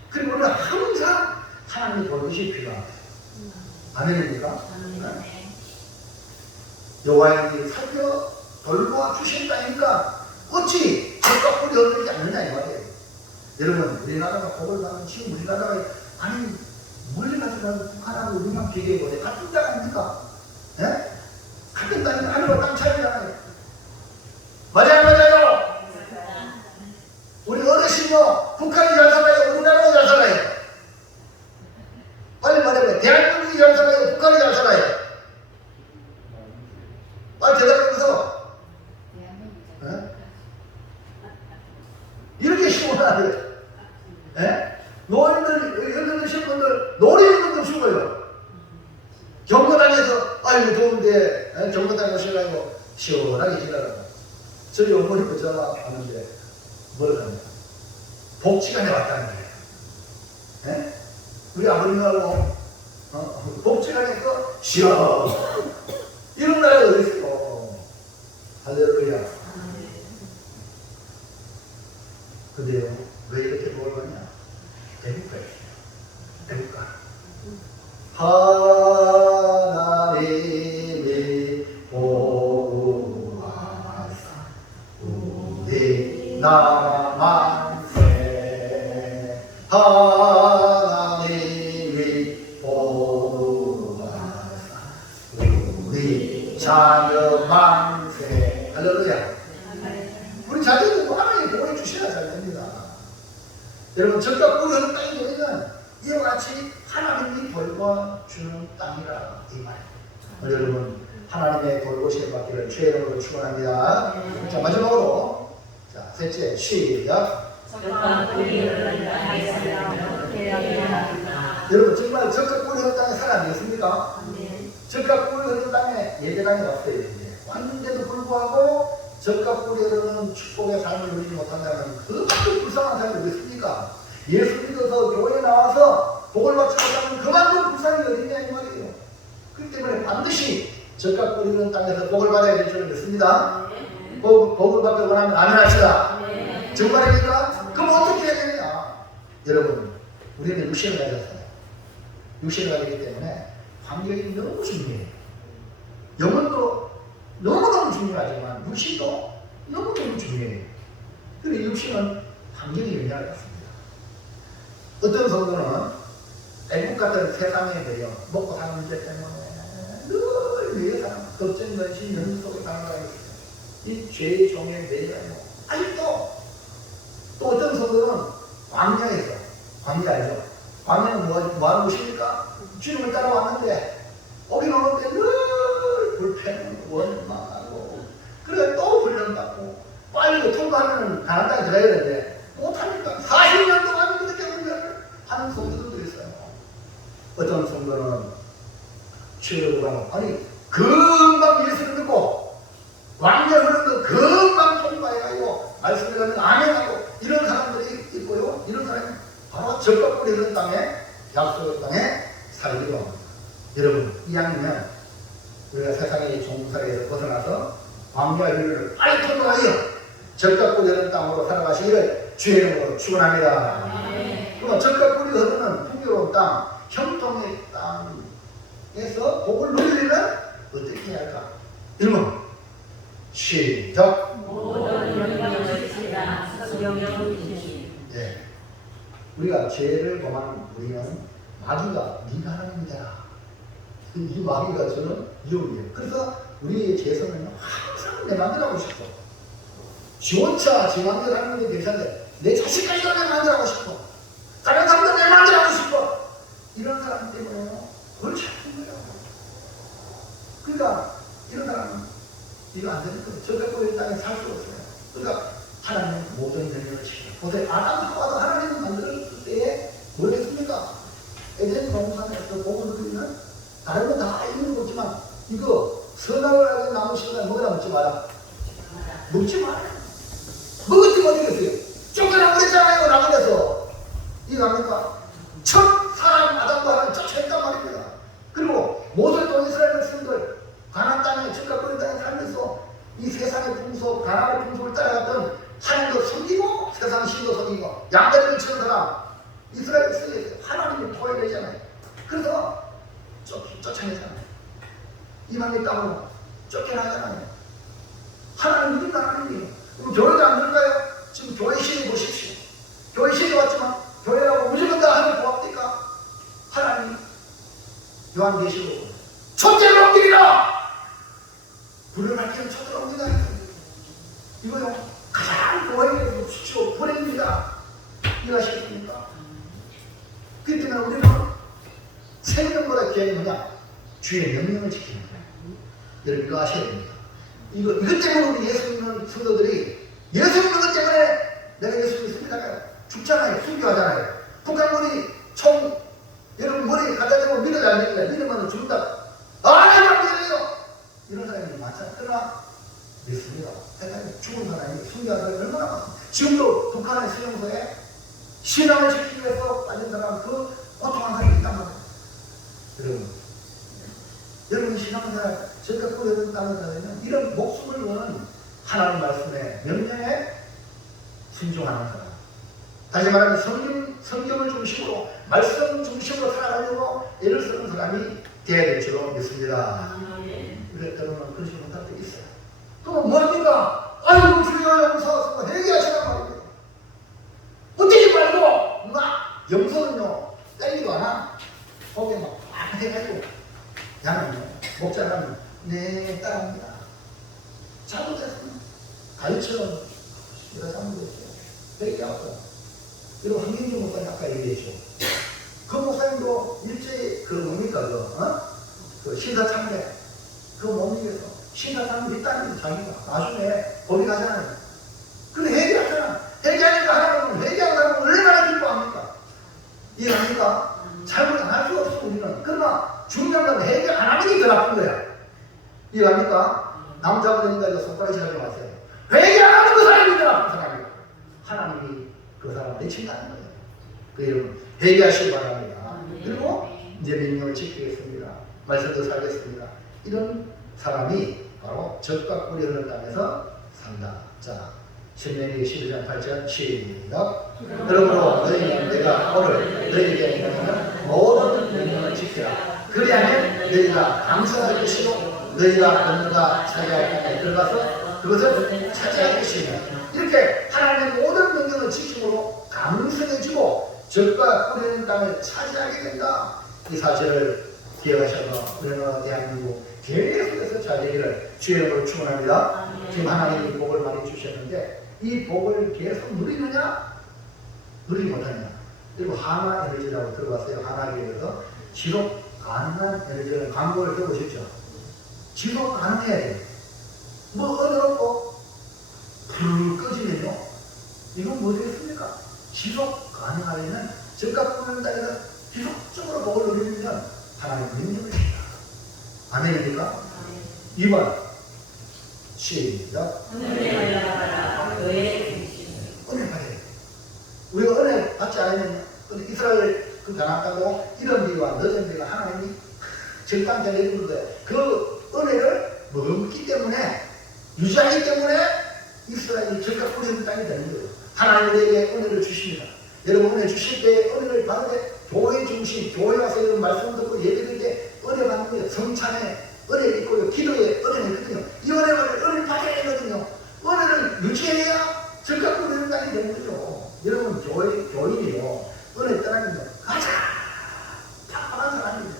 그리고 우리가 항상 하나님의 돌보심이 필요합니다. 아멘입니까? 여호와의 살펴 돌보아 주신다니까 어찌 젖과 꿀이 흐르지 않느냐 이 말이에요. 여러분, 우리나라가 복을 받는 지금 우리나라가 아니 멀리 가서라도 북한하고 우리만 비교해보세요. 같은 땅 아닙니까? 예? 같은 땅이 하늘과 땅 차이잖아요. 맞아요? 우리 어르신요, 북한이 잘 살아요? 우리나라가 잘 살아요? 빨리 말해봐요. 대한민국이 잘 살아요? 북한이 잘 살아요? 빨리 대답해보세요. 이렇게 시원하게. 노인들, 드신 분들, 노리는 분들 죽어요. 경로당에서, 아이고, 더운데, 경로당에 오시려고 시원하게 지나가고. 저희 어머니도 전화 왔는데, 뭐를 합니까? 복지관에 왔다는 거예요. 우리 아버님하고, 복지관에서 시원. 이런 나라가 어디 있어? 할렐루야. 근데요, 왜 이렇게 복을 받냐? 애국가. 하나님이 보호하사 우리 나라 만세. 하나님이 보호하사 우리 자녀 만세. 할렐루야. 우리 자녀들도 하나님 보호해 주셔야 잘 됩니다. 여러분, 적과 꿀이 흐르는 땅이 되면 이와 같이 하나님이 돌봐주는 땅이라 이 말이에요. 여러분, 하나님의 돌보심을 받기를 주의 이름으로 축원합니다. 자, 마지막으로, 자, 셋째, 시작. 여러분, 정말 적과 꿀이 흐르는 땅에 살아계십니까? 적과 꿀이 흐르는 땅에 예배당에 왔어요. 왔는데도 불구하고 적과 꿀이 흐르는 축복의 삶을 누리지 못한다면 그만큼 불쌍한 삶이 어디 있습니까? 예수 믿어서 교회에 나와서 복을 받지 못하면 그만큼 불쌍이 어디냐 이 말이에요. 그렇기 때문에 반드시 적과 꿀이 흐르는 땅에서 복을 받아야 될 줄을 믿습니다. 복을 받기 원하면 아멘합시다. 정말입니까? 그럼 어떻게 해야 되냐? 여러분, 우리는 육신을 가졌어요. 육신을 가지기 때문에 환경이 너무 중요해요. 영혼도 너무너무 중요하지만 육신도 너무너무 중요해요. 그리고 육신은 환경이 영향을 받습니다. 어떤 성도는 애국 같은 세상에 대해 먹고 사는 문제 때문에 늘 위에 사는 걱정, 근심, 연습 속에 살아가고 있어요. 이 죄의 종에 매여가지고 아직도 또 어떤 성도는 광야에서, 광야 알죠? 광야는 뭐 하는 곳입니까? 주님을 따라왔는데 거기 오는 때 늘 불평, 원망하고 그래 또 훈련받고 빨리 통과하면 가난 땅에 들어야 되는데 못하니까 40년 동안 그렇게 훈련을 하는 성도들도 있어요. 어떤 성도는 취업을 아니 금방 예수를 믿고 왕년 훈련도 금방 통과해가지고 말씀을 하면 아멘하고 이런 사람들이 있고요. 이런 사람이 바로 적과 꿀이 흐르는 땅에 약속의 땅에 살기로 합니다. 여러분, 이왕이면 우리가 세상의 종살이에서 벗어나서 광야 윤리를 빨리 통과하여 적과 꿀이 흐르는 땅으로 살아가시기를 주의 이름으로 축원합니다. 그러면 적과 땅, 형통의 땅에서 복을 누리려면 어떻게 해야 할까? 1번 시작. 모든 영광을 주시라 성령을 주시니. 네. 우리가 죄를 범한 우리는 마귀가 네가 하나님이 되라. 이 마귀가 저는 유혹이에요. 그래서 우리의 죄성은 항상 내 맘대로 하고 싶어. 지 혼자 제 맘대로 하는 것도 괜찮은데 내 자식까지도 내 맘대로 하고 싶어. 다른 사람도 내 맘대로 하고 싶어. 이런 사람 때문에요. 그걸 찾는 거예요. 그러니까 이런 사람은 이거 안 되는 거예요. 저 갖고 이 땅에 살 수 없어요. 그러니까 하나님 모든 영역을 지켜요. 보세요. 아담 하와도 하나님을 만들었을 때에 뭘 했습니까? 에덴 동산에서 복을 누리는 다른 건 다 있는 거지만 이거 선악을 알고 나무 씨가 뭐라 먹지 마라. 먹지 마라. 먹었지 어디 계세요? 쫓겨나 버렸잖아요. 나무에서. 이거 압니까? 첫 사람 아담과 하나님 쫓아냈단 말입니다. 그리고 모든 동이스라엘 백성들 가나안 땅에 즉각거린 땅에 살면서 이 세상의 풍속, 가나안의 풍속을 따라갔던 하나님도 섬기고 세상 신도 섬기고 양다리를 치는 사람 이스라엘 백성이 하나님을 토해내잖아요. 그래서 쫓아내잖아요. 이방의 땅으로 쫓겨나잖아요. 하나님 믿는 하나님이에요. 그럼 교회도 안 들을까요? 지금 교회 시대 보십시오. 교회 시대 왔지만 교회라고 무조건 다 하나님 고맙니까? 하나님 요한계시록 첫째로 옮기리라. 불을 밝히는 첫째로 옮기다. 이거요 가장 교회에서 수치로 보냅니다. 이해하시겠습니까? 그렇기 때문에 우리는 생명보다 귀한 게 뭐냐? 주의 명령을 지키는 거예요. 여러분 이거 아셔야 됩니다. 이것 때문에 우리 예수 믿는 성도들이 예수 믿는 것 때문에 내가 예수 믿습니다. 죽잖아요. 순교하잖아요. 북한군이 총 여러분 머리에 갖다 대고 믿어도 안 됩니다. 믿으면 죽는다. 안 믿어요. 이런 사람이 많잖아요. 그러나 믿습니다. 세상에 죽은 사람이 순교한 사람이 얼마나 많습니다. 지금도 북한의 수용소에 신앙을 지키기 위해서 빠진 사람 그 고통한 사람이 있단 말이에요. 여러분 신앙생활 저희가 꾸려졌다는 사람은 이런 목숨을 거는 하나님 말씀에 명령에 순종하는 사람. 다시 말하면 성경을 중심으로 말씀 중심으로 살아가려고 애를 쓰는 사람이 되어야 될 줄로 믿습니다. 그랬다면 그러지 못할 때 있어요. 그럼 뭐합니까? 아이고 주여 용서하소서 회개하시란 말입니다. 어떻게 말고 영서는요 땡기도 않아. 거기에 막 해가지고 양은요 목자라면 네 따라합니다. 잘못했으면 가르쳐 내가 잘못했어요. 회개하고 그리고 황경주 목사님 아까 얘기했죠. 그 목사님도 일제히 그 뭡니까 그 신사참배 그거 못 이겨서 신사참배 있다는 자기가 나중에 거기 가잖아요. 근데 회개하잖아. 회개하니까 하나님은 회개하는 사람은 얼마나 기뻐합니까? 이해합니까? 잘못 안 할 수 없어 우리는. 그러나 중요한 건 회개 안 하는 게 더 나쁜 거야. 이해합니까? 남자분이니까 손가락이 하지 마세요. 회개 안 하는 그 사람이 더 나쁜 사람이에요. 하나님이 그 사람을 내친다는 거예요. 그 여러분 회개하시기 바랍니다. 그리고 이제 명령을 지키겠습니다. 말씀도 살겠습니다. 이런 사람이 바로 적과 꿀이 흐르는 땅에서 산다. 자, 신명기 12장 8절 시작. 그러므로 너희는 내가 오늘 너희에게 명하는 모든 명령을 지키라. 그리하면 너희가 강성할 것이고 너희가 건너가 차지할 땅에 들어가서 그것을 차지할 것이며 이렇게 하나님의 모든 명령을 지킴으로 강성해지고 적과 꿀이 땅을 차지하게 된다. 이 사실을 기억하셔서 우리는 대한민국 계속해서 잘 되기를 주의 이름으로 축원합니다. 지금 하나님이 복을 많이 주셨는데 이 복을 계속 누리느냐 누리지 못하느냐. 그리고 하나 에너지라고 들어봤어요. 하나교회에서 지속 가능한 에너지는 광고를 들어보셨죠. 지속 가능해야 돼요. 뭐 얻어놓고 불 꺼지면요 이건 뭐 되겠습니까? 지속 가능하려면 적과 꿀을 따라서 지속적으로 복을 누리면 하나님 능력을 주시다. 아멘입니까? 2번 시작. 은혜 받아라. 은혜 받아요. 우리가 은혜 받지 않으면 이스라엘 그 가나안 땅도 이런 비와 늦은 비가 하나님이 적당히 내리는데 그 은혜를 먹기 때문에 유지하기 때문에 이스라엘이 적과 꿀이 있는 땅이 되는 거예요. 하나님 우리에게 은혜를 주십니다. 여러분 은혜 주실 때 은혜를 받을 때 교회 중 중심, 교회 와서 이런 말씀 듣고 예배드릴 때 은혜 받는 거예요. 성찬에 은혜 있고요. 기도에 은혜가 있거든요. 이 은혜를 받아야 되거든요. 은혜를 유지해야 적합도 되는 땅이 되는 거죠. 여러분, 교인이요. 은혜 떠나면요. 가장 팍팍한 사람이에요.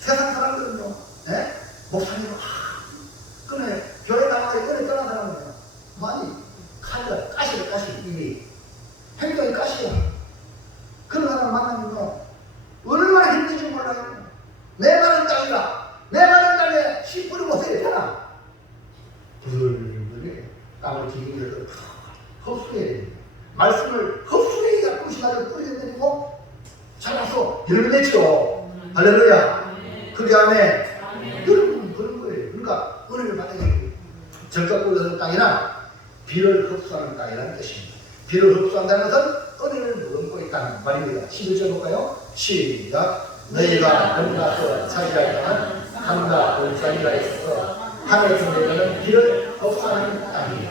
세상 사람들은요. 예? 목사님, 은혜, 교회 나가서 은혜 떠난 사람은요. 많이 칼이야, 가시야, 가시, 입이. 행동이 가시야. 그런 사람 만나면요. 얼마나 힘든지 몰라요. 내 마른 땅이라. 내 마른 땅에 씨 뿌리고 세야 되나? 부들부들 땅을 기기해서 흡수해야 됩니다. 말씀을 흡수해야 끝이 나서 뿌리게 되고 자라서 열매맺죠. 할렐루야. 그게 안에 여러분 그런 거예요. 그러니까 은혜를 받아야 돼요. 적합고 얻는 땅이나 비를 흡수하는 땅이라는 뜻입니다. 비를 흡수한다는 것은 은혜를 머금고 있다는 말입니다. 11절 볼까요? 시작. 너희가 건너서 차지할 땅은 하늘과 돌산이라 있어서 하늘에서 내리는 비를 흡수하는 땅이에요.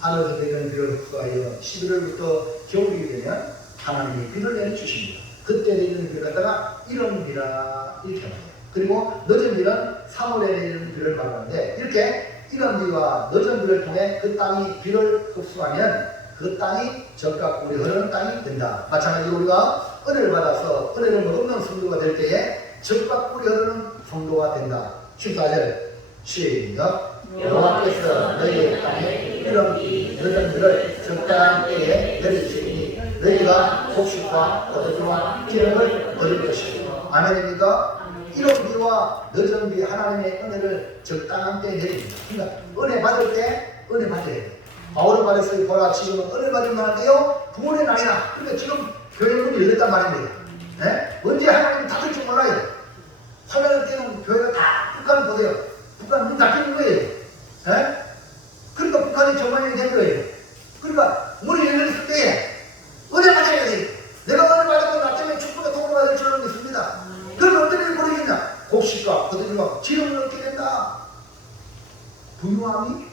하늘에서 내리는 비를 흡수하여 11월부터 겨울이 되면 하나님이 비를 내려주십니다. 그때 내리는 비를 갖다가 이런 비라 이렇게 말해요. 그리고 늦은 비는 3월에 내리는 비를 말하는데 이렇게 이런 비와 늦은 비를 통해 그 땅이 비를 흡수하면 그 땅이 적합 꿀이 흐르는 땅이 된다. 마찬가지로 우리가 은혜를 받아서 은혜를 머금는 성도가 될 때에 적합 꿀이 흐르는 성도가 된다. 14절 시작. 여호와께서 너희의 땅에 이런 비 늦은 비를 적당한 때에 내려주시니 너희가 곡식과 포도주와 기름을 얻을 것이고. 아멘입니까? 이런 비와 늦은 비 하나님의 은혜를 적당한 때에 내립니다. 그러니까 은혜 받을 때 은혜 받아야 돼요. 바울은 말했어요. 보라 지금은 은혜 받을 만한데요 구원의 날이나. 그러니까 지금 교회 문이 열렸단 말입니다. 네? 언제 하나님이 닫을 줄 몰라요. 화면을 때는 교회가 다 북한 보세요. 북한 문 닫히는 거예요. 네? 그러니까 북한이 정만이 된 거예요. 그러니까 문이 열렸을 때에 은혜 받아야 돼요. 내가 은혜 받았고 나 때문에 축복의 통로가 될 줄은 믿습니다. 그럼 어떤 일이 벌어지냐? 곡식과 포도주와 기름을 얻게 된다. 부유함이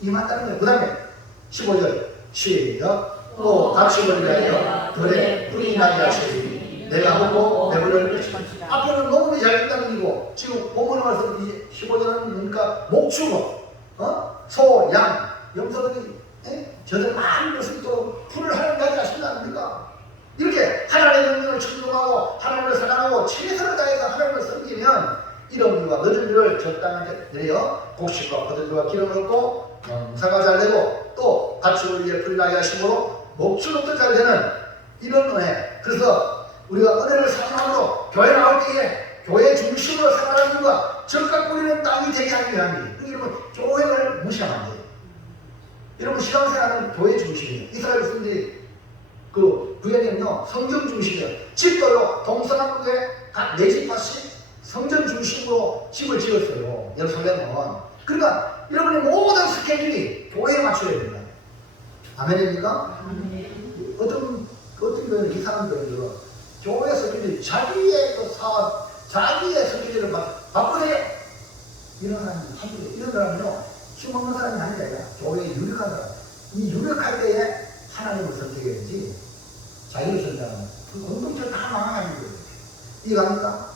임한다는 거예요. 그 다음에 15절 시작. 또 같이 위하여 들에 불이 나게 하시니 내가 먹고 배부를 것이다. 앞에는 녹음이 잘 된다는 얘기고 지금 본문에 와서 15절은 그러니까 목축어 소, 양, 염소들이 저들 많은 것을 또 풀을 하나님까지 하신다 아닙니까? 이렇게 하나님의 명령을 충동하고 하나님을 사랑하고 최선을 다해서 하나님을 섬기면 이런 비와 늦은 비를 적당한 데 내려 곡식과 포도주와 기름을 얻고 농사가 잘 되고 또 가축을 위해 불이 나게 하심으로 목축업도 잘 되는 이런 은혜. 그래서 우리가 은혜를 사용함으로 교회 나올 때에 교회 중심으로 살아가는 이유가 적합 뿌리는 땅이 되게 하기 위함이에요. 여러분 교회를 무시하면 안 돼요. 여러분 신앙생활은 교회 중심이에요. 이스라엘 백성들이 그 구약에는요 성전 중심이에요. 집도요 동서남북에 각 4집까지 성전 중심으로 집을 지었어요. 예루살렘은. 그러니까 여러분의 모든 스케줄이 교회에 맞춰야 됩니다. 아멘입니까? 어떤 교회는 이 사람들은 교회 스케줄 자기의 그 사업, 자기의 스케줄을 바꾸세요. 이런 사람이 한국에 이런 사람은요 힘없는 사람이 아니라 교회에 유력한 사람. 이 유력할 때에 하나님을 선택해야지 자기를 선택하면 그 공동체를 다 망하는 거예요. 이해갑니까?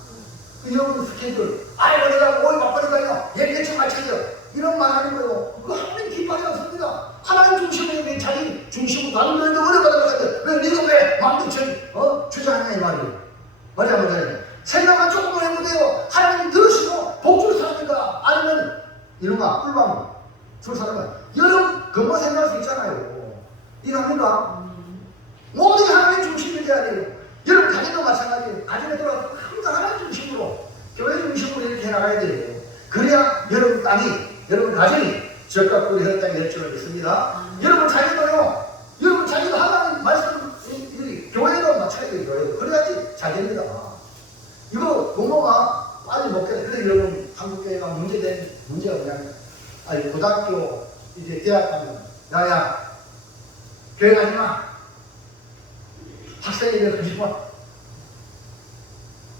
여러분 스케줄 아이고 내가 오늘 바쁘니까요 얘기좀 맞춰줘 이런 말 하는 거예요. 그거 하나님 기뻐하지 않습니다. 하나님 중심에 왜 자기 중심으로 다른 너희도 은혜 받아가는데 왜 네가 왜 마음대로 주장하냐 이 말이에요. 맞아요. 생각만 조금만 해도 돼요. 하나님 들으시고 복줄 삽니까? 아니면 이런가 꿀밤 줄 사람은 여러분 그것만 생각할 수 있잖아요. 이해합니까? 모든 게 하나님 중심이 돼야 돼요. 여러분 가정도 마찬가지예요. 가정에 들어가서 항상 하나님 중심으로 교회 중심으로 이렇게 해나가야 돼요. 그래야 여러분 땅이 여러분 가정이 적합 꿀이 흐르는 땅이 될 줄을 믿습니다. 여러분 자기도요. 여러분 자기도 하나님 말씀 교회도 맞춰야 돼요. 교회도. 그래야지 잘 됩니다. 이거 부모가 빨리 먹겠다. 그래서 여러분 한국교회가 문제가 뭐냐면 고등학교 이제 대학 가면 야야 교회 가지 마. 학생이 되어 가지 마.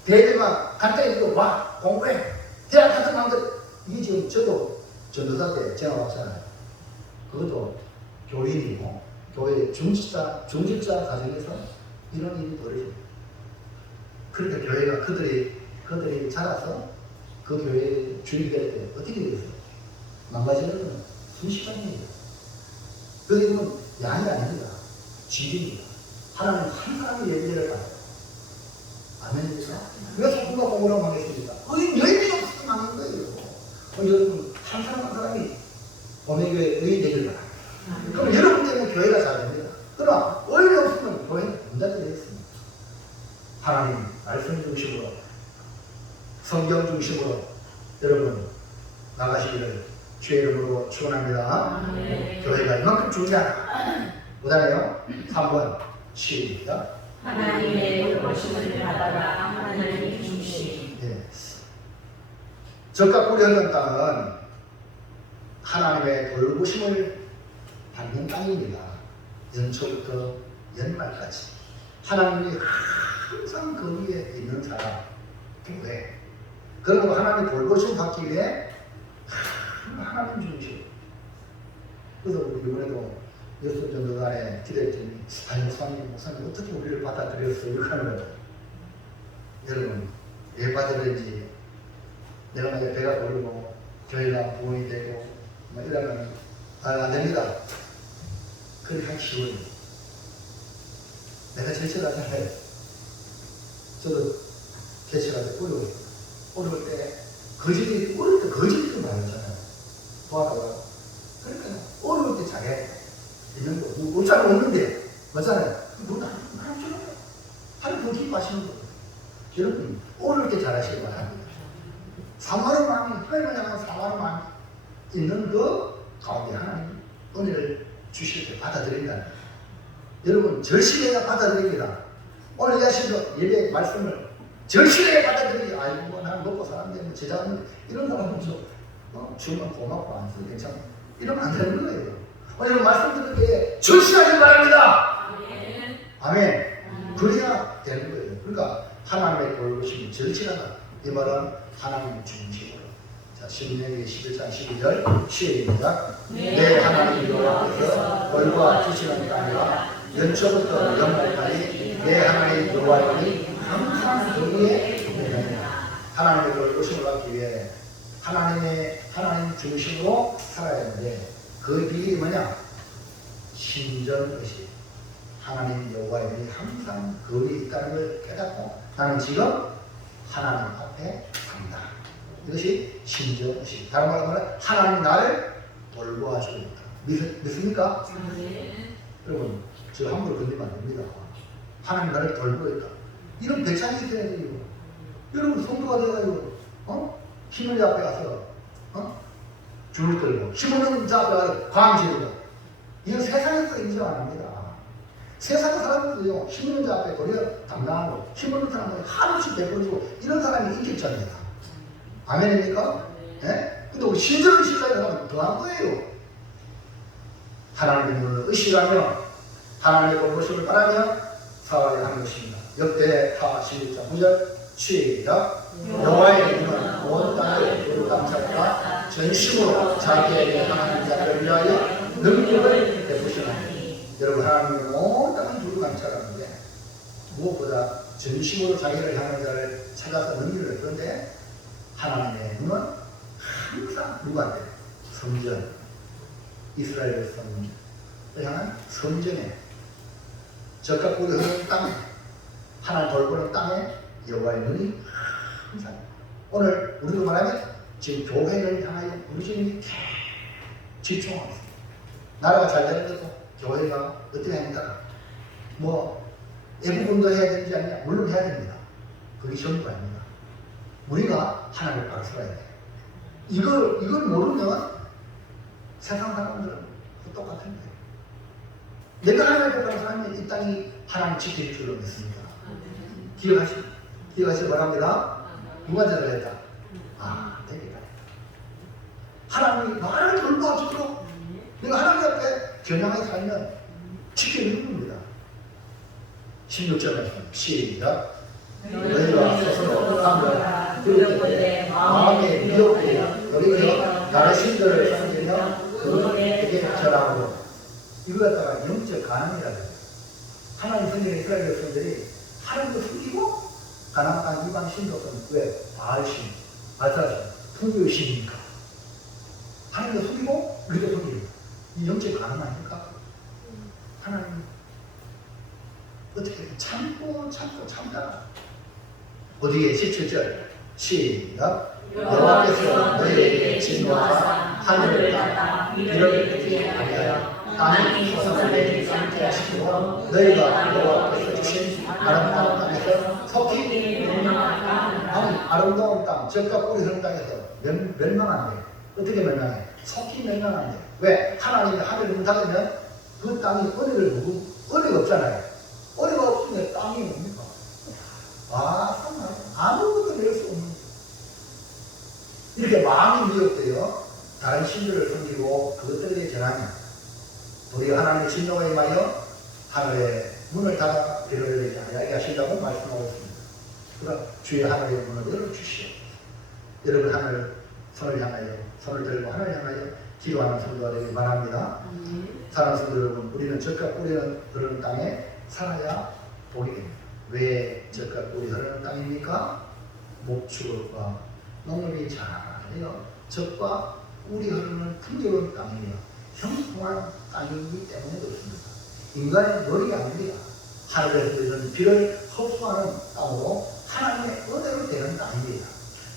대대가 갑자기 또 와 공부해. 대학 가서 만들 이게 지금 저도 전도사 때 제가 왔잖아요. 그것도 교인이고 교회 중직자 가정에서 이런 일이 벌어집니다. 그러니까 교회가 그들이 자라서 그 교회 주인이 될 때 어떻게 되겠어요? 망가지는 건 순식간이에요. 그리고 양이 아닙니다. 진리입니다. 하나님 한 사람의 예배를 받아요. 아멘입니까? 그래서 누가 공부라고 하겠습니까? 여인이 없으면 망한 거예요. 여러분, 한 사람 한 사람이 범행교회 의인 되길 바랍니다. 그럼 여러분 때문에 교회가 잘 됩니다. 그러나 의인이 없으면 교회는 문제가 되어 있습니다. 하나님 말씀 중심으로 성경 중심으로 여러분 나가시기를 주의 이름으로 축원합니다. 교회가 이만큼 중요하다. 그다음에요 3번 시작. 하나님의 돌보심을 받아라. 하나님의 중심. 예. 적과 꿀이 흐르는 땅은 하나님의 돌보심을 받는 땅입니다. 연초부터 연말까지 하나님이 항상 그 위에 있는 사람 교회. 그리고 하나님의 돌보심 받기 위해 하나님 중심. 그래서 우리 이번에도 몇순 정도 안에 기도했더니 아니 목사님 어떻게 우리를 받아들였어요? 이렇게 하는 거예요. 여러분 왜 받아들인지 내가 만약에 배가 부르고 교회가 부흥이 되고 뭐 이러면 안 됩니다. 그렇게 하기 쉬워요. 내가 제철하잖아요. 저도 제철할 때 어려울 때 거짓이 어릴 때 거짓이 많았잖아요. 도와달라고. 그러니까 어려울 때 잘해. 있는 거. 어차피 없는데 맞잖아요. 그건 하나님 주는 거예요. 하나님 더 기뻐하시는 거예요. 여러분 어려울 때 잘하시기 바랍니다. 사모하는 마음이 하나님을 향한 사모하는 마음이 있는 그 가운데 하나님 은혜를 주실 때 받아들인다는 거예요. 여러분 절실해야 받아들입니다. 오늘 하신 예배 말씀을 절실하게 받아들이기 아이고 나는 먹고 사는데 뭐 제자는 이런 사람은 주면 고맙고 안 써도 괜찮아 이러면 안 되는 거예요. 오늘 말씀 드리기에 절실하기 바랍니다. 아멘. 그래야 되는 거예요. 그러니까 하나님의 돌보심이 절실하다. 이 말은 하나님 중심으로. 자, 신명기 11장 12절 시작. 내 하나님 여호와께서 너희와 주시는 땅이라 연초부터 연말까지 내 하나님 여호와님이 항상 너희의 동행이라. 하나님의 돌보심을 받기 위해 하나님 중심으로 살아야 하는데 그 비밀이 뭐냐? 신전의식. 하나님 여호와님이 항상 그 위에 있다는 걸 깨닫고 나는 지금 하나님 앞에 산다. 이것이 신전의식. 다른 말로 하면 하나님이 나를 돌보아주고 있다. 믿습니까? 여러분 저 함부로 건드리면 안 됩니다. 하나님 나를 돌보고 있다. 이런 배짱이 있어야 돼요. 여러분 성도가 되어가지고 힘을 앞에 가서 줄을 끌고 힘없는 자 앞에 가서 광지르고 이건 세상에서 인정 안 합니다. 세상의 사람들도요 힘없는 자 앞에 도리어 당당하고 힘없는 사람들이 한없이 베풀어주고 이런 사람이 인격자입니다. 아멘입니까? 네? 근데 우리 신전의식까지 하면 더한 거예요. 하나님의 눈을 의식하며 하나님의 돌보심을 바라며 살아야 하는 것입니다. 역대하 11장 9절 시작. 여호와의 눈은 온 땅을 두루 감찰하사 전심으로 자기에게 하나님 자를 위하여 능력을 베푸시나니. 여러분 하나님은 온 땅을 두루 감찰하는데 무엇보다 전심으로 자기를 향하는 자를 찾아서 능력을 베푸는데 하나님의 눈은 항상 누구한테? 성전, 이스라엘의 성전을 향한 성전에 적과 꿀이 흐르는 땅에 하나님 돌보는 땅에 여호와의 눈이 항상. 오늘 우리도 말하면 지금 교회를 향하여 우리 주님이 집중하고 있습니다. 나라가 잘 되는 것도 교회가 어떻게 합니까? 애국운동 해야 되는지 아니냐? 물론 해야 됩니다. 그게 전부 아닙니다. 우리가 하나님을 박수해야 돼요. 이걸 모르면 세상 사람들은 똑같은 거예요. 내가 하나님을 따라 살면 이 땅이 하나님 지킬 줄로 믿습니다. 기억하시기 바랍니다. 누가 대답했다? 되겠다. 하나님이 나를 돌봐주도록 내가 하나님 앞에 겨냥하게 살면 지켜주는 겁니다. 16절 말씀 시작. 너희가 스스로 하면 그렇게 마음에 미혹되어 너희가 나의 신들을 섬기며 그에게 절하고 이거 갖다가 영적 가능이라고 해요. 하나님 성경의 이스라엘 백성들이 하나님도 섬기고 가나안 땅 이방 신족은 왜? 바알신, 아스라신, 풍요신이니까. 하나님도 속이고 우리도 속이고. 이 영적 가능합니까? 하나님 어떻게 참고 참다가 어디에 17절 시작. 여호와께서 너희에게 진노하사 하늘을 닫아 비를 내리게 하여 땅이 소선을 내리지 않게 하시고 너희가 여호와께서 주신 아름다운 땅에서 속히 아름다운 땅, 적과 꿀이 흐르는 땅에서 멸망한대. 어떻게 멸망해? 속히 멸망한대. 왜? 하나님이 하늘을 문 닫으면 그 땅이 은혜가 없잖아요. 은혜가 없으면 땅이 뭡니까? 정말 아무것도 낼 수 없는. 이렇게 마음이 미혹되어 다른 신들을 섬기고 그것들에 전하면 도리어 하나님의 진노가 임하여 하늘의 문을 닫아 비를 내리지 않게 하신다고 말씀하고 있습니다. 그럼 주의 하늘의 문을 열어주시오. 여러분 하늘 손을 향하여 손을 들고 하늘을 향하여 기도하는 성도가 되길 바랍니다. 사랑하는 성도 여러분, 우리는 젖과 꿀이 흐르는 땅에 살아야 복이 됩니다. 왜 젖과 꿀이 흐르는 땅입니까? 목축과 농업이 잘해요. 젖과 꿀이 흐르는 풍요로운 땅이며 형통한 땅이기 때문에 그렇습니다. 인간의 노력이 아닙니다. 하늘에서 내리는 비를 흡수하는 땅으로 하나님의 은혜로 되는 땅입니다.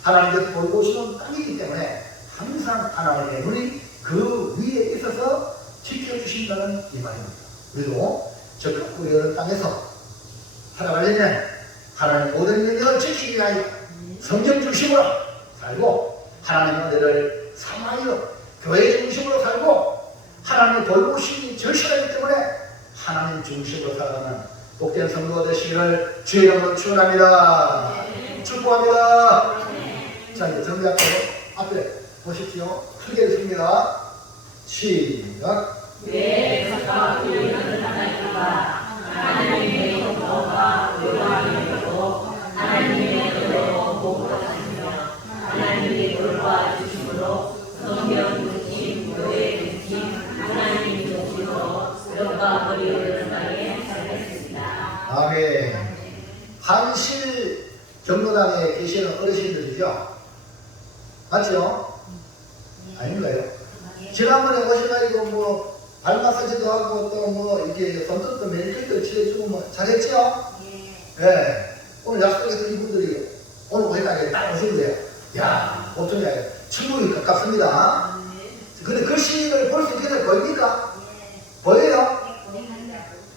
하나님께서 돌보시는 땅이기 때문에 항상 하나님의 눈이 그 위에 있어서 지켜주신다는 이 말입니다. 우리도 젖과 꿀이 흐르는 땅에서 살아가려면 하나님의 모든 명령을 지키기 위하여 성경 중심으로 살고 하나님의 은혜를 삼하여 교회 중심으로 살고 하나님의 돌보심이 절실하기 때문에 하나님 중심으로 살아가는 복된 성도가 되시기를 주의 이름으로 축원합니다. 축복합니다. 자, 이제 정리할까요? 앞에 보십시오. 크게 읽습니다. 시작. 왜 젖과 꿀이 흐르는 땅일까? 하나님의 영광과 의로움으로 하나님의 은혜로 복을 하시며 하나님의 돌봐 주심으로 성경 중심, 교회 중심, 하나님 중심으로 젖과 꿀이 흐르는 땅에 살겠습니다. 아멘. 한실 경로당에 계시는 어르신들이죠? 맞죠? 아닌가요? 지난번에 오셔가지고 뭐 발 마사지도 하고 또 뭐 이렇게 손톱도 매니큐어도 칠해주고 뭐 잘했죠? 예. 오늘 약속해서 이분들이 오늘 오해당에 딱 오시는데요. 야, 어쩌냐. 천국이 가깝습니다. 근데 글씨를 볼 수 있게 보입니까? 보여요?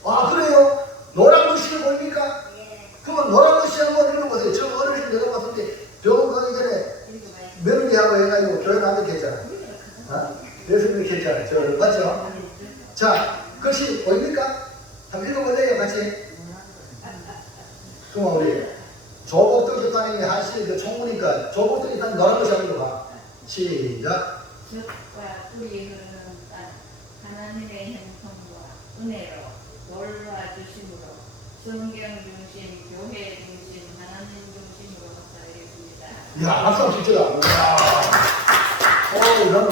아, 그래요? 노란 글씨를 보입니까? 그러면 노란 글씨 한번 읽어보세요. 저 어르신 내가 봤을 때 병원 가기 전에 며느리하고 해가지고 교회 나한테 했잖아. 그래서 이렇게 했잖아. 저, 맞죠? 자, 글씨 보입니까? 한번 읽어보세요, 같이. 그럼 우리 조복덕 집사님이 하실 그 총무니까 조복덕 집사님 노란 글씨 한번 읽어봐. 시작. 젖과 꿀이 흐르는 땅 하나님의 형통과 은혜로 놀라주심으로 성경 중심, 교회 중심, 하나님 중심으로 살겠습니다. 이야, 박수 진짜다. 나는,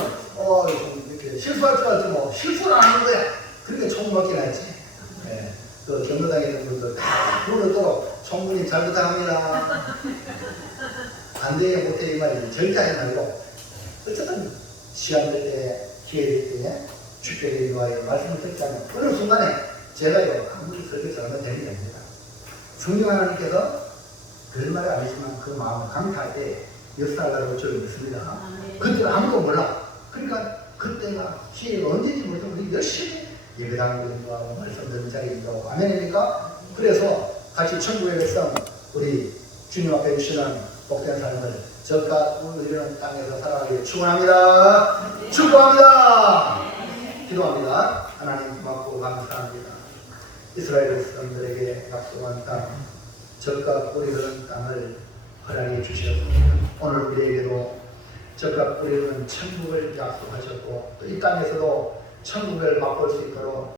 좀 이렇게 실수할 줄 알지 뭐. 실수를 안 하는 거야. 그러니까 총 맞긴 하지. 네. 또 경로당에 있는 분들 다 불을 또 총무님 잘 부탁합니다. 안 돼, 못해, 이 말이지. 절대 하지 말고. 어쨌든, 시간 될 때, 기회 될 때, 주께를 위하여 말씀을 듣자면, 어느 순간에 제가요, 아무리 설교 잘하면 되는 겁니다. 성령 하나님께서 그런 말은 아니지만 그 마음을 강타할 때 역사하려고 저를 믿습니다. 그때는 아무도 몰라. 그러니까 그때가 기회가 언제인지 모르고 우리 열심히 예배당을 인도하고 말씀 듣는 자리에 인도하고 아멘이니까 그래서 같이 천국의 백성 우리 주님 앞에 주시는 복된 삶을 젖과 꿀 흐르는 땅에서 살아가기를 축원합니다. 축복합니다. 기도합니다. 하나님 고맙고 감사합니다. 이스라엘 백성들에게 약속한 땅 젖과 꿀이 흐르는 땅을 허락해 주셔서 오늘 우리에게도 젖과 꿀이 흐르는 천국을 약속하셨고 또 이 땅에서도 천국을 맛볼 수 있도록